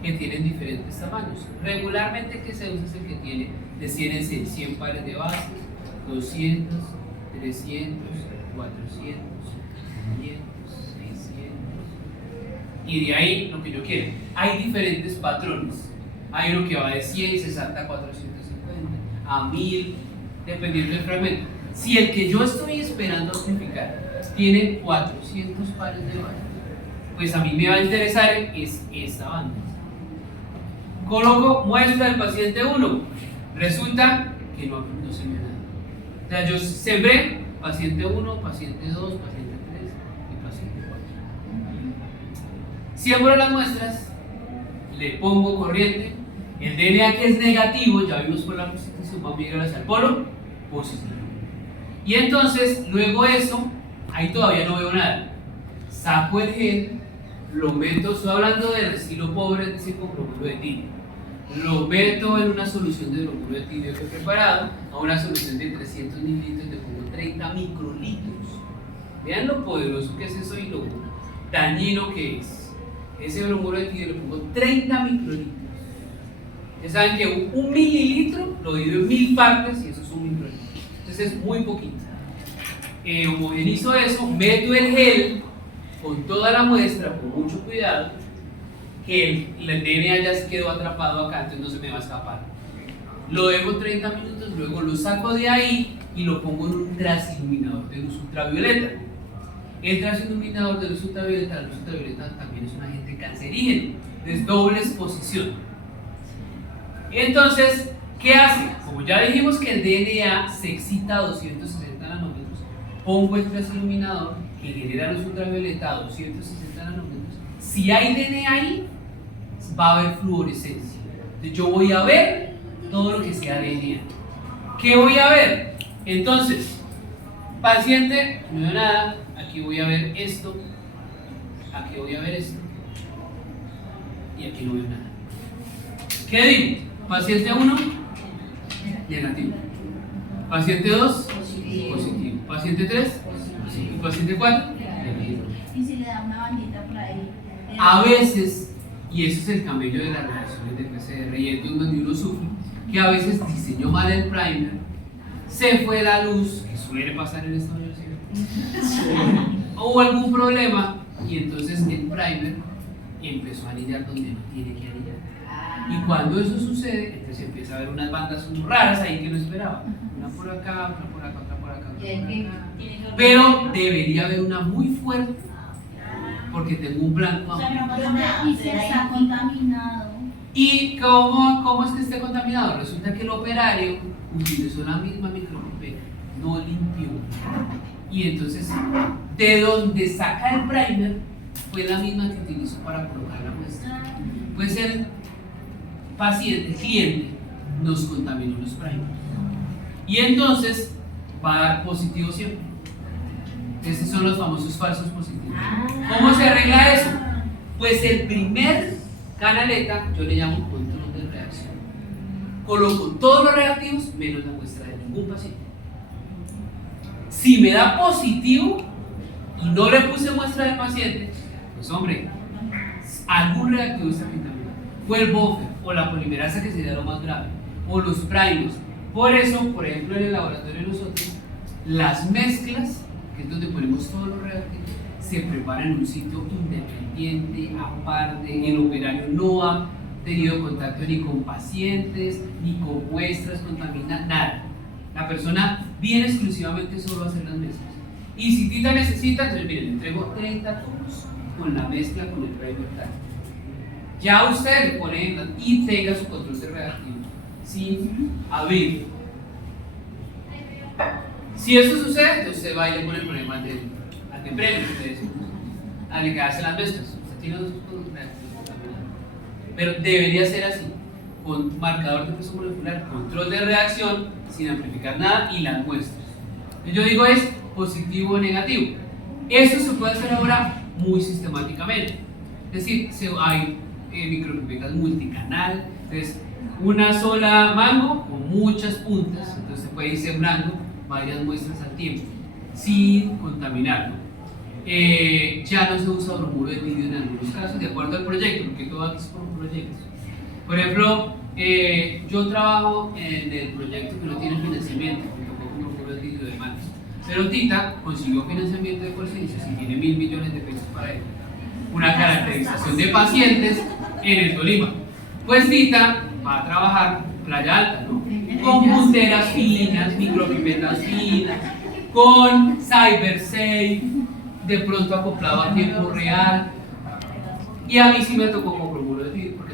que tienen diferentes tamaños. Regularmente que se usa es el que tiene de 100 en 100 pares de bases, 200, 300, 400, 500, 600. Y de ahí lo que yo quiero. Hay diferentes patrones. Hay uno que va de 100 y se salta a 450, a 1000, dependiendo del fragmento. Si el que yo estoy esperando amplificar tiene 400 pares de bases, pues a mí me va a interesar es esta banda. Coloco muestra del paciente 1. Resulta que no se me da nada. O sea, yo sembré paciente 1, paciente 2, paciente 3 y paciente 4. Siembro las muestras, le pongo corriente. El DNA que es negativo, ya vimos por la constitución, va a migrar hacia el polo positivo. Y entonces, luego eso, ahí todavía no veo nada. Saco el gel, lo meto, estoy hablando del estilo pobre, es decir, con bromuro de tirio. Lo meto en una solución de bromuro de tirio que he preparado, a una solución de 300 mililitros, le pongo 30 microlitros. Vean lo poderoso que es eso y lo dañino que es. Ese bromuro de tirio le pongo 30 microlitros. Ustedes saben que un mililitro lo divido en 1000 partes y eso es un microlitro. Entonces es muy poquito. Homogenizo eso, meto el gel con toda la muestra, con mucho cuidado, que el DNA ya se quedó atrapado acá, entonces no se me va a escapar. Lo dejo 30 minutos, luego lo saco de ahí y lo pongo en un transiluminador de luz ultravioleta. El transiluminador de luz ultravioleta, la luz ultravioleta también es un agente cancerígeno, es doble exposición. Entonces, ¿qué hace? Como ya dijimos que el DNA se excita a 260 nanómetros, pongo el transiluminador que genera luz ultravioleta a 260 nanómetros. Si hay DNA ahí, va a haber fluorescencia. Entonces yo voy a ver todo lo que sea DNA. ¿Qué voy a ver? Entonces, paciente, no veo nada, aquí voy a ver esto, aquí voy a ver esto, y aquí no veo nada. ¿Qué digo? Paciente 1, negativo. Paciente 2, positivo. Paciente 3, positivo. Paciente 4, negativo. Y si le da una bandita por ahí. A veces, y eso es el camello de las reacciones de PCR, y es donde uno sufre, que a veces diseñó mal el primer, se fue la luz, que suele pasar en esta universidad, hubo algún problema, y entonces el primer empezó a anillar donde no tiene que anillar. Y cuando eso sucede, entonces empieza a haber unas bandas muy raras ahí que no esperaba. Una por acá, otra por acá, otra por acá. Pero debería haber una muy fuerte, porque tengo un blanco. O sea, y si está contaminado. ¿Y cómo es que esté contaminado? Resulta que el operario utilizó la misma micropipeta, no limpió. Y entonces, de donde saca el primer, fue la misma que utilizó para colocar la muestra. Puede ser paciente, cliente, nos contaminó los primers. Y entonces va a dar positivo siempre. Esos son los famosos falsos positivos. ¿Cómo se arregla eso? Pues el primer canaleta yo le llamo control de reacción. Coloco todos los reactivos menos la muestra de ningún paciente. Si me da positivo y no le puse muestra del paciente, pues hombre, algún reactivo está contaminado. O el buffer, o la polimerasa, que sería lo más grave, o los primos. Por eso, por ejemplo, en el laboratorio de nosotros, las mezclas, que es donde ponemos todos los reactivos, se preparan en un sitio independiente, aparte. El operario no ha tenido contacto ni con pacientes, ni con muestras contaminadas, nada. La persona viene exclusivamente solo a hacer las mezclas. Y si Tita necesita, entonces miren, le entrego 30 tubos con la mezcla con el primer tal. Ya usted le pone y tenga su control de reactivo sin abrir. Si eso sucede, entonces usted va y le pone el problema al que premio, al que hace las mezclas. Usted tiene dos reactivos contaminados. Pero debería ser así, con marcador de peso molecular, control de reacción, sin amplificar nada y las muestras. Yo digo es, positivo o negativo. Eso se puede hacer ahora muy sistemáticamente. Es decir, hay micropipetas multicanal, entonces una sola mango con muchas puntas, entonces se puede ir sembrando varias muestras al tiempo sin contaminar, ¿no? Ya no se usa bromuro de vidrio en algunos casos, de acuerdo al proyecto, porque todo aquí es por proyectos. Por ejemplo, yo trabajo en el proyecto que no tiene financiamiento, junto con bromuro de vidrio de manos. Pero Tita consiguió financiamiento de Colsensis y tiene 1.000 millones de pesos para ello. Una caracterización de pacientes en el Tolima. Pues Tita va a trabajar Playa Alta, ¿no? Con punteras finas, micropipetas finas, con CyberSafe, de pronto acoplado a tiempo real. Y a mí sí me tocó